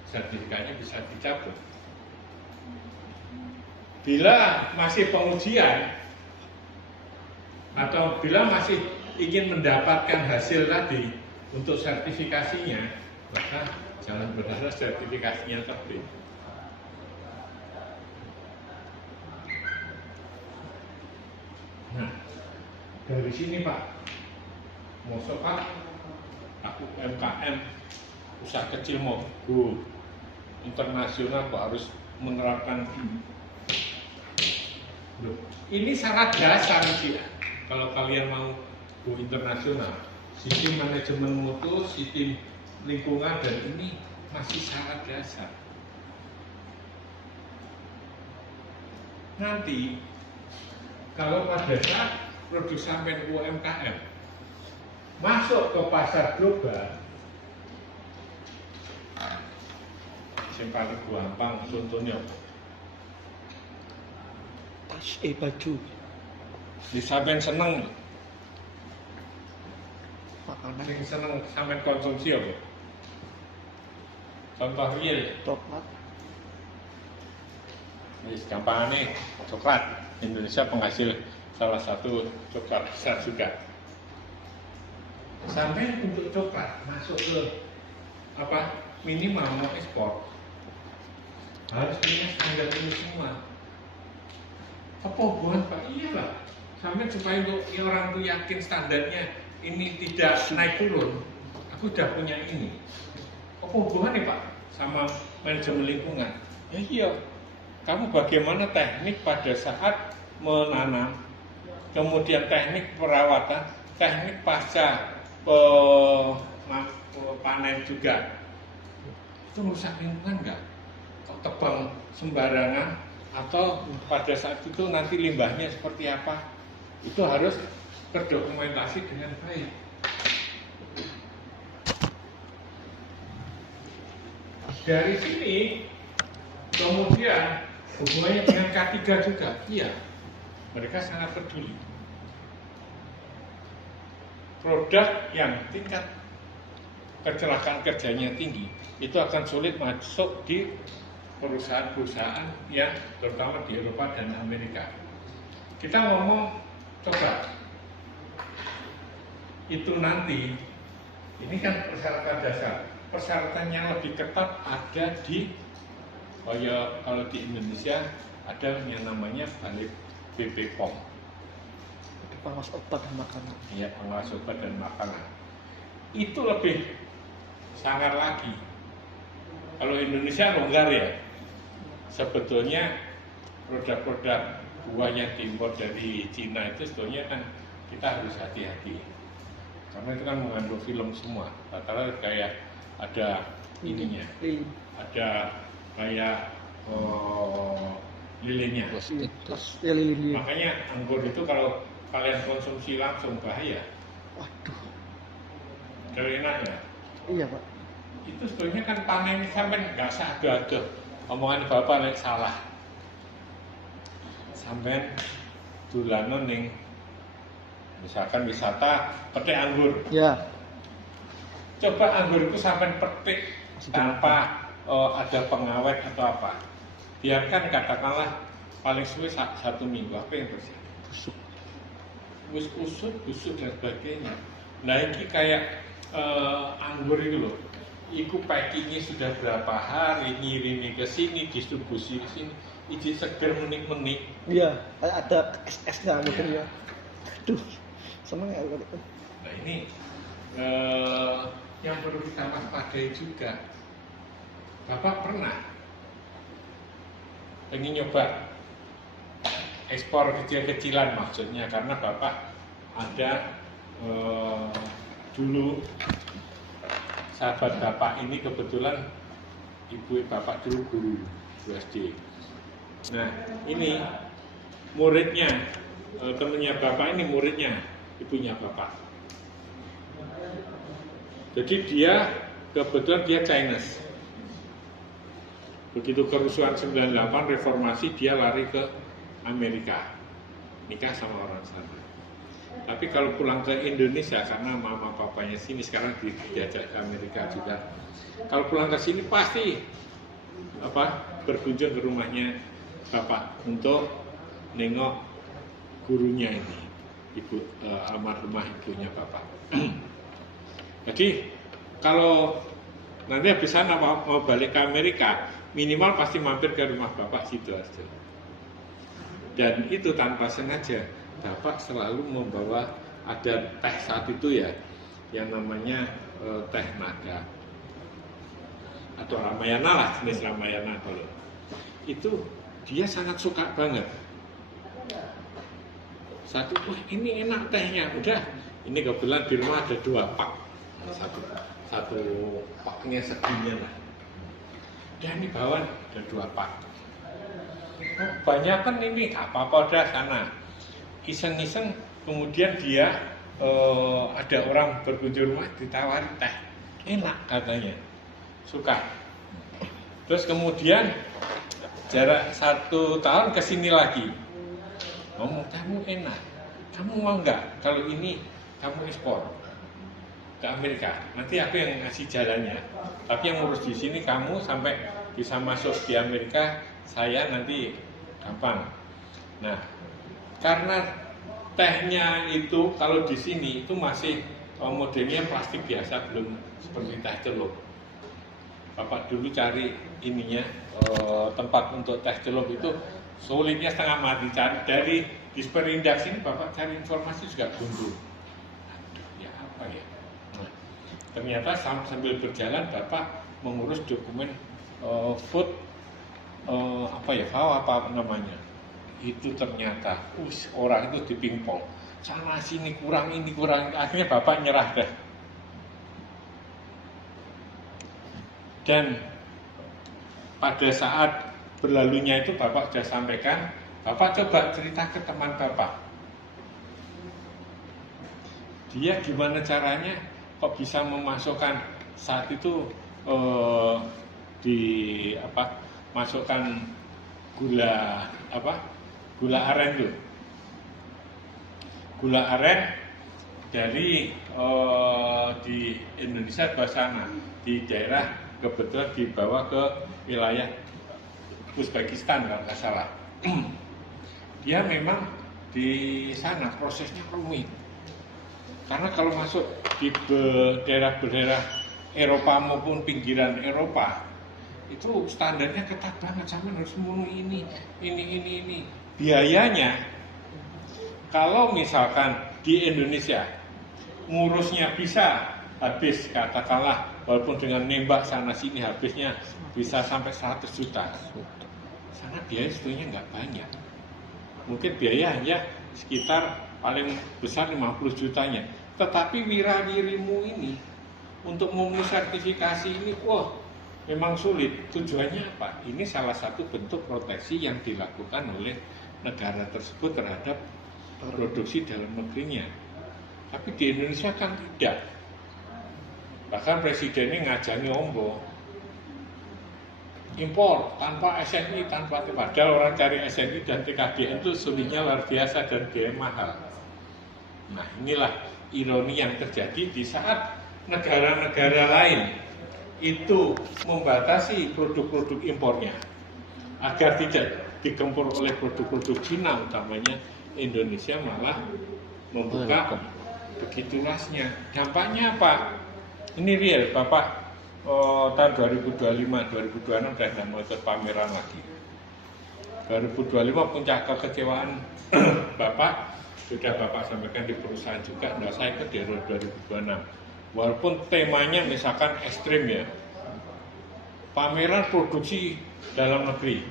sertifikatnya bisa dicabut. Bila masih pengujian atau bila masih ingin mendapatkan hasil tadi untuk sertifikasinya, maka jangan berharap sertifikasinya terbit. Nah, dari sini Pak, masuk Pak, aku UMKM, usaha kecil mau go internasional kok harus menerapkan ini. Loh, ini syarat dasar sih. Kalau kalian mau go internasional, sistem manajemen mutu, sistem lingkungan dan ini masih syarat dasar. Nanti kalau pada saat produk sampai UMKM masuk ke pasar global, yang paling gampang contohnya Tas baju. di sampean seneng, Makanan. sing seneng sampean konsumsi apa? Contoh real, Coklat. ini gampangnya coklat. Indonesia penghasil salah satu coklat besar juga. Sampai untuk coklat masuk ke apa minimal mau ekspor harus punya standar ini semua. Apa hubungan Pak? Iya Pak. Sampai supaya untuk orang tuh yakin standarnya ini tidak naik turun. Aku udah punya ini. Apa hubungannya Pak? sama manajemen lingkungan. Ya iya, kamu bagaimana teknik pada saat menanam, kemudian teknik perawatan, teknik pasca panen juga. Itu rusak lingkungan nggak? Kok tebang sembarangan atau pada saat itu nanti limbahnya seperti apa? Itu harus terdokumentasi dengan baik. Dari sini kemudian hubungannya dengan K3 juga, iya, mereka sangat peduli. Produk yang tingkat kecelakaan kerjanya tinggi itu akan sulit masuk di perusahaan-perusahaan yang terutama di Eropa dan Amerika. Kita ngomong, coba itu nanti, ini kan persyaratan dasar. Persyaratan yang lebih ketat ada di, kalau di Indonesia ada yang namanya Balai BPOM. Pengawas obat dan makanan. Iya, pengawas obat dan makanan. Itu lebih sangar lagi. Kalau Indonesia longgar ya. Sebetulnya produk-produk buah yang diimpor dari Cina itu sebetulnya kan kita harus hati-hati. Karena itu kan mengandung film semua. Rata-rata kayak ada ininya, ada kayak lilinnya. Ya lilin. Makanya anggur itu kalau kalian konsumsi langsung bahaya. Waduh. Kalau enak ya. Iya Pak. Itu sebetulnya kan panen sampai nggak ada omongan bapak yang salah. Sampai dolanan ning misalkan wisata petik anggur. Ya. Coba anggur itu sampai petik tanpa ada pengawet atau apa. Biarkan katakanlah paling suwe 1 minggu, apa yang terjadi? Busuk. Busuk dan sebagainya. Nah ini kayak anggur itu loh. Iku packingnya sudah berapa hari, ngirimnya ke sini, distribusi ke sini, izin seger menik-menik. Iya, ada es-esnya mungkin ya. Aduh, seneng ya. Nah ini yang perlu kita waspadai juga. Bapak pernah ingin nyoba ekspor kecil-kecilan maksudnya, karena Bapak ada dulu sahabat Bapak ini kebetulan ibu Bapak dulu guru SD. Nah ini muridnya, temennya Bapak ini muridnya ibunya Bapak. Jadi dia kebetulan dia Chinese. Begitu kerusuhan 98 reformasi dia lari ke Amerika, nikah sama orang sana. Tapi kalau pulang ke Indonesia karena mama papanya sini sekarang diajak ke Amerika juga. Kalau pulang ke sini pasti berkunjung ke rumahnya Bapak untuk nengok gurunya ini, ibu almarhumah ibunya Bapak. Jadi kalau nanti habis sana mau balik ke Amerika, minimal pasti mampir ke rumah Bapak Sidoarjo. Dan itu tanpa sengaja Bapak selalu membawa ada teh saat itu ya, yang namanya teh naga atau Ramayana lah, jenis Ramayana kalau itu dia sangat suka banget. Satu, wah ini enak tehnya, udah ini kebetulan di rumah ada 2 pak, satu paknya seginian lah. Dan ini bawa ada 2 pak. Oh, banyak kan ini apa-apa udah sana. Iseng-iseng kemudian dia ada orang berkunjung rumah ditawari teh, enak katanya, suka. Terus kemudian jarak 1 tahun kesini lagi, ngomong kamu enak, kamu mau nggak kalau ini kamu ekspor ke Amerika, nanti aku yang ngasih jalannya, tapi yang ngurus di sini kamu sampai bisa masuk di Amerika, saya nanti gampang. Nah, karena tehnya itu kalau di sini itu masih modelnya plastik biasa, belum seperti teh celup. Bapak dulu cari ininya tempat untuk teh celup itu sulitnya setengah mati, cari dari Disperindak sini Bapak cari informasi juga buntu. Aduh, ya apa ya? Nah, ternyata sambil berjalan Bapak mengurus dokumen food apa namanya, itu ternyata orang itu dipingpong sana sini kurang ini kurang, akhirnya bapak nyerah dah. Dan pada saat berlalunya itu bapak sudah sampaikan, bapak coba cerita ke teman bapak, dia gimana caranya kok bisa memasukkan saat itu masukkan gula aren tuh, gula aren dari di Indonesia ke sana, di daerah kebetulan dibawa ke wilayah Uzbekistan kalau nggak salah. Dia memang di sana prosesnya rumit, karena kalau masuk di daerah-daerah Eropa maupun pinggiran Eropa itu standarnya ketat banget, sama harus memenuhi ini. Biayanya kalau misalkan di Indonesia ngurusnya bisa habis, katakanlah walaupun dengan nembak sana sini habisnya bisa sampai 100 juta. Sana biaya sebetulnya nggak banyak. Mungkin biaya hanya sekitar paling besar 50 jutanya. Tetapi wira-wirimu ini untuk memenuhi sertifikasi ini, memang sulit. Tujuannya apa? Ini salah satu bentuk proteksi yang dilakukan oleh negara tersebut terhadap produksi dalam negerinya. Tapi di Indonesia kan tidak. Bahkan presidennya ngajangi ombo, impor tanpa SNI, padahal orang cari SNI dan TKDN itu sulitnya luar biasa dan biaya mahal. Nah, inilah ironi yang terjadi di saat negara-negara lain itu membatasi produk-produk impornya agar tidak digempur oleh produk-produk Cina, utamanya Indonesia malah membuka begitu luasnya. Dampaknya apa? Ini real, Bapak tahun 2025, 2026 sudah mau ikut pameran lagi. 2025 puncak kekecewaan Bapak sudah Bapak sampaikan di perusahaan juga, nggak saya ikut di 2026. Walaupun temanya misalkan ekstrim ya, pameran produksi dalam negeri.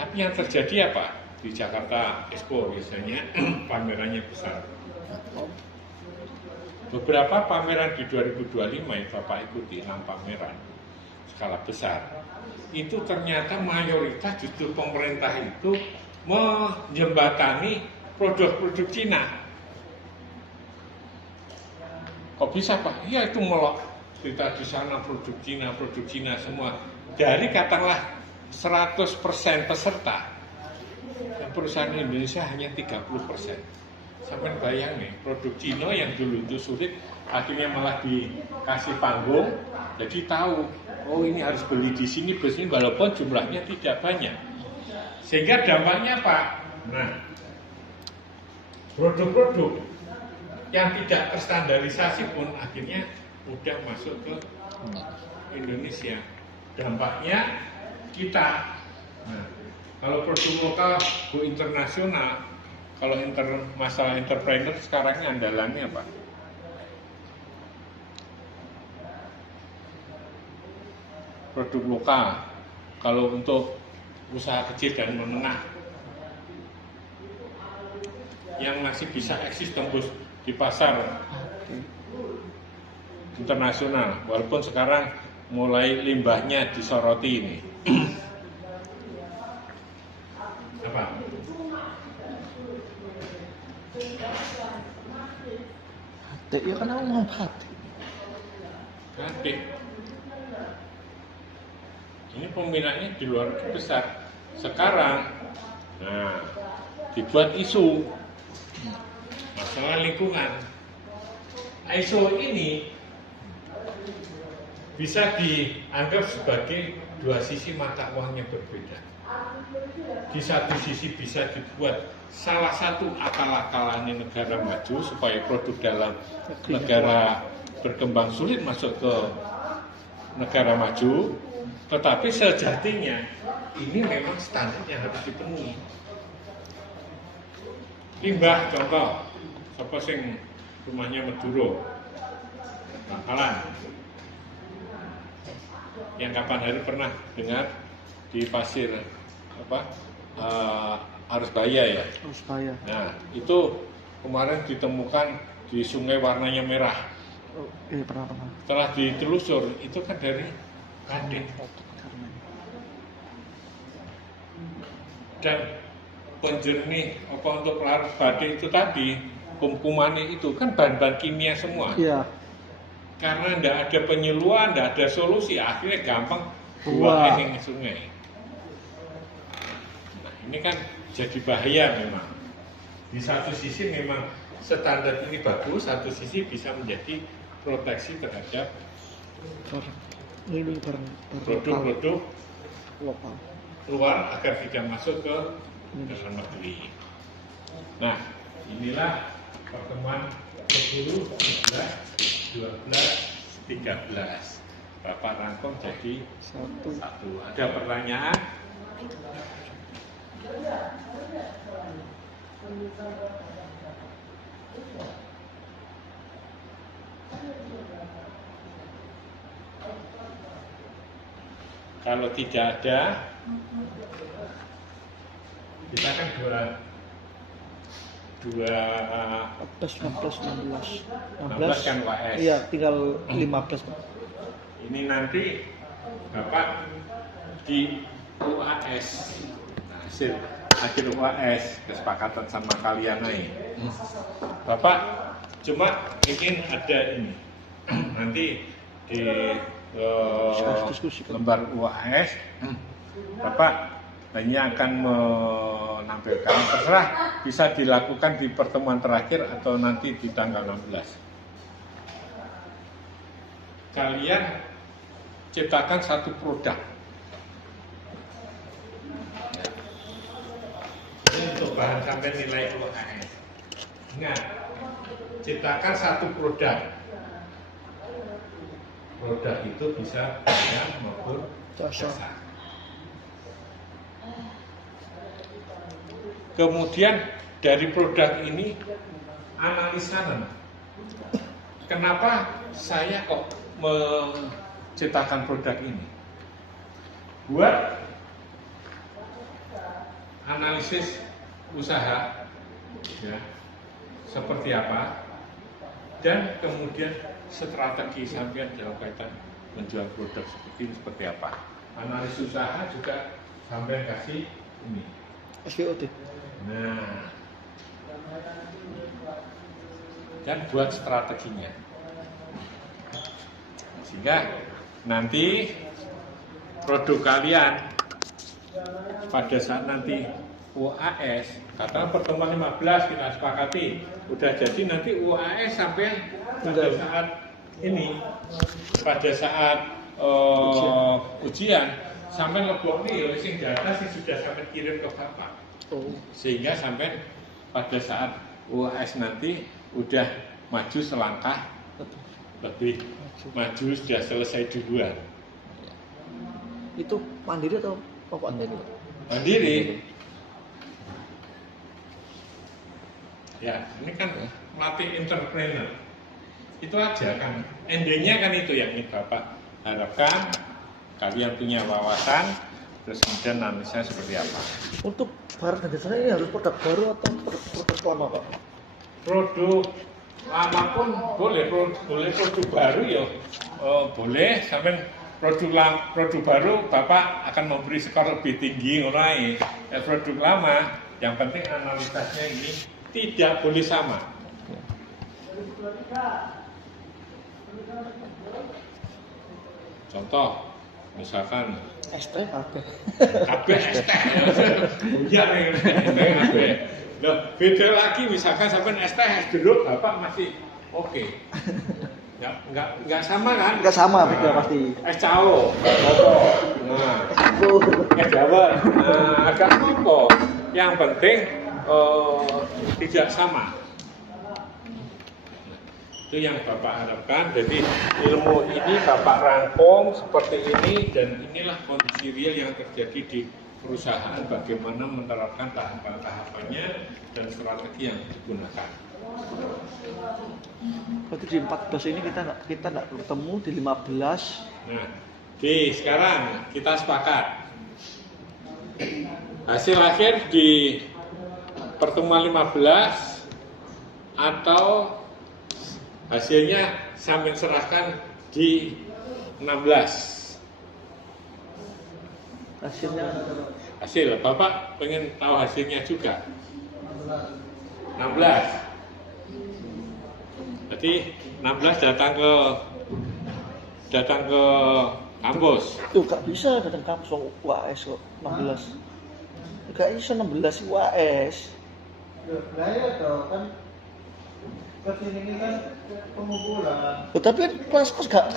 Tapi yang terjadi apa? Di Jakarta Expo biasanya pamerannya besar. Beberapa pameran di 2025 yang Bapak ikuti, 6 pameran skala besar, itu ternyata mayoritas justru pemerintah itu menjembatani produk-produk Cina. Kok bisa Pak? Iya itu melok. Kita di sana produk Cina semua. Dari katakanlah 100% peserta, perusahaan Indonesia hanya 30%. Sampai bayang nih, produk Cina yang dulu itu sulit, akhirnya malah dikasih panggung, jadi tahu, ini harus beli di sini, walaupun jumlahnya tidak banyak. Sehingga dampaknya Pak, nah, produk-produk yang tidak terstandarisasi pun akhirnya mudah masuk ke Indonesia. Dampaknya kita, nah, kalau produk lokal go internasional, kalau masalah entrepreneur sekarang ini andalannya apa? Produk lokal. Kalau untuk usaha kecil dan menengah yang masih bisa eksis tembus di pasar internasional, walaupun sekarang mulai limbahnya disoroti ini. Apa? Ya kan aku mau batik. Batik. Ini peminatnya di luar negeri besar. Sekarang, nah, dibuat isu masalah lingkungan. Isu ini bisa dianggap sebagai dua sisi mata uang yang berbeda. Di satu sisi bisa dibuat salah satu akal-akalannya negara maju supaya produk dalam negara berkembang sulit masuk ke negara maju, tetapi sejatinya ini memang standar yang harus dipenuhi. Limbah contoh, siapa sing rumahnya Maduro, Bangkalan, yang kapan hari pernah dengar di pasir apa Arusbaya ya. Arusbaya. Nah itu kemarin ditemukan di sungai warnanya merah. Oh, pernah. Setelah ditelusur itu kan dari Kadin. Dan penjernih apa untuk larut badai itu tadi kumannya itu kan bahan-bahan kimia semua. Iya. Karena tidak ada penyuluhan, tidak ada solusi, akhirnya gampang Wah. buang ke sungai. Nah, ini kan jadi bahaya memang. Di satu sisi memang standar ini bagus, satu sisi bisa menjadi proteksi terhadap Ini barang produk-produk lokal. luar agar tidak masuk ke dalam negeri. Nah, inilah pertemuan 10, 11, 12, 13. Bapak rangkum jadi satu. Ada pertanyaan? Kalau tidak ada, kita kan dua 16 kan UAS. Iya, tinggal 15 Pak. Ini nanti Bapak di UAS, hasil UAS kesepakatan sama kalian nih. Bapak cuma ingin ada ini nanti di lembar UAS, Bapak hanya akan menampilkan, terserah bisa dilakukan di pertemuan terakhir atau nanti di tanggal 16. Kalian ciptakan satu produk. Ini untuk bahan sampai nilai UAS. Ingat, ciptakan satu produk. Produk itu bisa barang maupun jasa. Kemudian dari produk ini analisa, kenapa saya kok menciptakan produk ini? Buat analisis usaha, ya, seperti apa, dan kemudian strategi sampean dalam kaitan menjual produk seperti ini seperti apa. Analisis usaha juga sampean kasih ini. SWOT. Nah, dan buat strateginya, sehingga nanti produk kalian pada saat nanti UAS, katakan pertemuan 15 kita sepakati, udah jadi nanti UAS sampai pada saat ini, pada saat ujian sampai lebok nih, sing data sih sudah sampai kirim ke Bapak. Sehingga sampai pada saat UAS nanti udah maju selangkah lebih maju, sudah selesai duluan. Itu mandiri atau pokok mandiri? Mandiri. Ya, ini kan melatih entrepreneur. Itu aja kan. Endingnya kan itu yang ini Bapak harapkan. Kalian punya wawasan, terus kemudian analisanya seperti apa. Untuk barang dan jasa ini harus produk baru atau produk lama Pak? Produk lama pun boleh produk baru ya, boleh. Sampai produk baru Bapak akan memberi skor lebih tinggi mulai. Produk lama, yang penting analisanya ini tidak boleh sama. Contoh, misalkan ST kabeh. kabeh ST ya Loh, beda lagi misalkan sampai ST es jeruk Bapak masih oke. Enggak sama kan? Enggak sama, beda pasti. Es cao, nah, es dawet, agak apa. Yang penting tidak sama. Itu yang Bapak harapkan. Jadi ilmu ini Bapak rangkum seperti ini, dan inilah kondisi real yang terjadi di perusahaan, bagaimana menerapkan tahapan-tahapannya dan strategi yang digunakan. Berarti di 14 ini kita nggak ketemu, di 15. Nah, Sekarang kita sepakat. Hasil akhir di pertemuan 15 atau hasilnya sambil serahkan di 16. Hasil, Bapak pengen tahu hasilnya juga. 16. Jadi 16 datang ke kampus. Tuh gak bisa datang kampus wong UAS kok 16. Gak bisa 16 UAS. Lah ya toh kan kesini ini kan pengumpulan. Tapi pas gak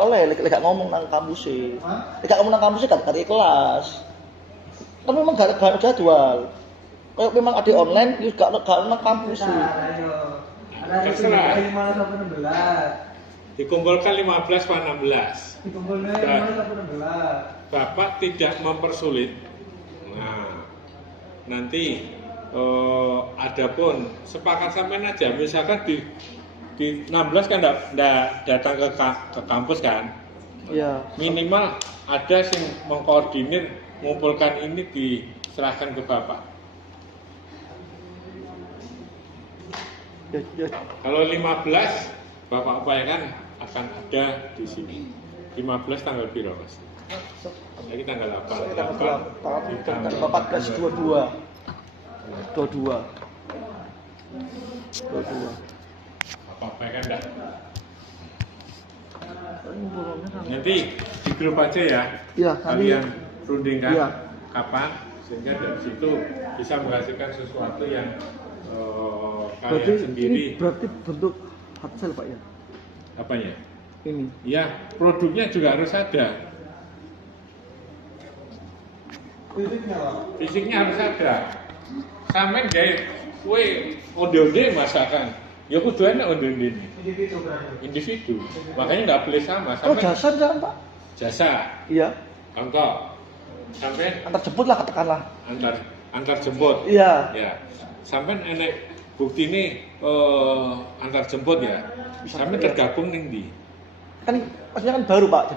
oleh gak ngomong nang kampus sih. Gak ngomong nang kampus gak kelas. Kan memang gak ada jadwal. Kayak memang ada online, gak nang kampus sih. Ada Terserah. 5 sampai 16. Dikumpulkan 15 pada 16. Dikumpulnya Nah. 5 sampai 16. Bapak tidak mempersulit. Nah, nanti adapun sepakat sampean aja. Misalkan di 16 kan enggak datang ke kampus kan? Iya. Minimal ada yang mengkoordinir mengumpulkan ini diserahkan ke Bapak. Ya. Kalau 15 Bapak upayakan akan ada di sini. 15 tanggal piro, Mas? Lagi tanggal 8. Tanggal 14 22. Bapak upayakan enggak? Nanti di grup aja ya. Iya, Kalian rundingkan Iya. kapan sehingga dari situ bisa menghasilkan sesuatu yang berarti kalian sendiri. ini berarti bentuk hasil Pak ya? Apanya? Ini. Ya, produknya juga harus ada. Fisiknya Pak. Fisiknya harus ada. Sampeyan gawe kue onde-onde masakan. Ya kudu enak onde-onde ini. Individu berarti. Individu. Makanya nggak boleh sama. Oh Sampeyan jasa jangan Pak? jasa. Iya. Contoh. Sampeyan Antar jemput lah katakanlah. antar jemput. Iya. Ya. Sampeyan enek bukti ini antar jemput ya. Sampeyan tergabung ning ndi? Kan maksudnya kan baru Pak.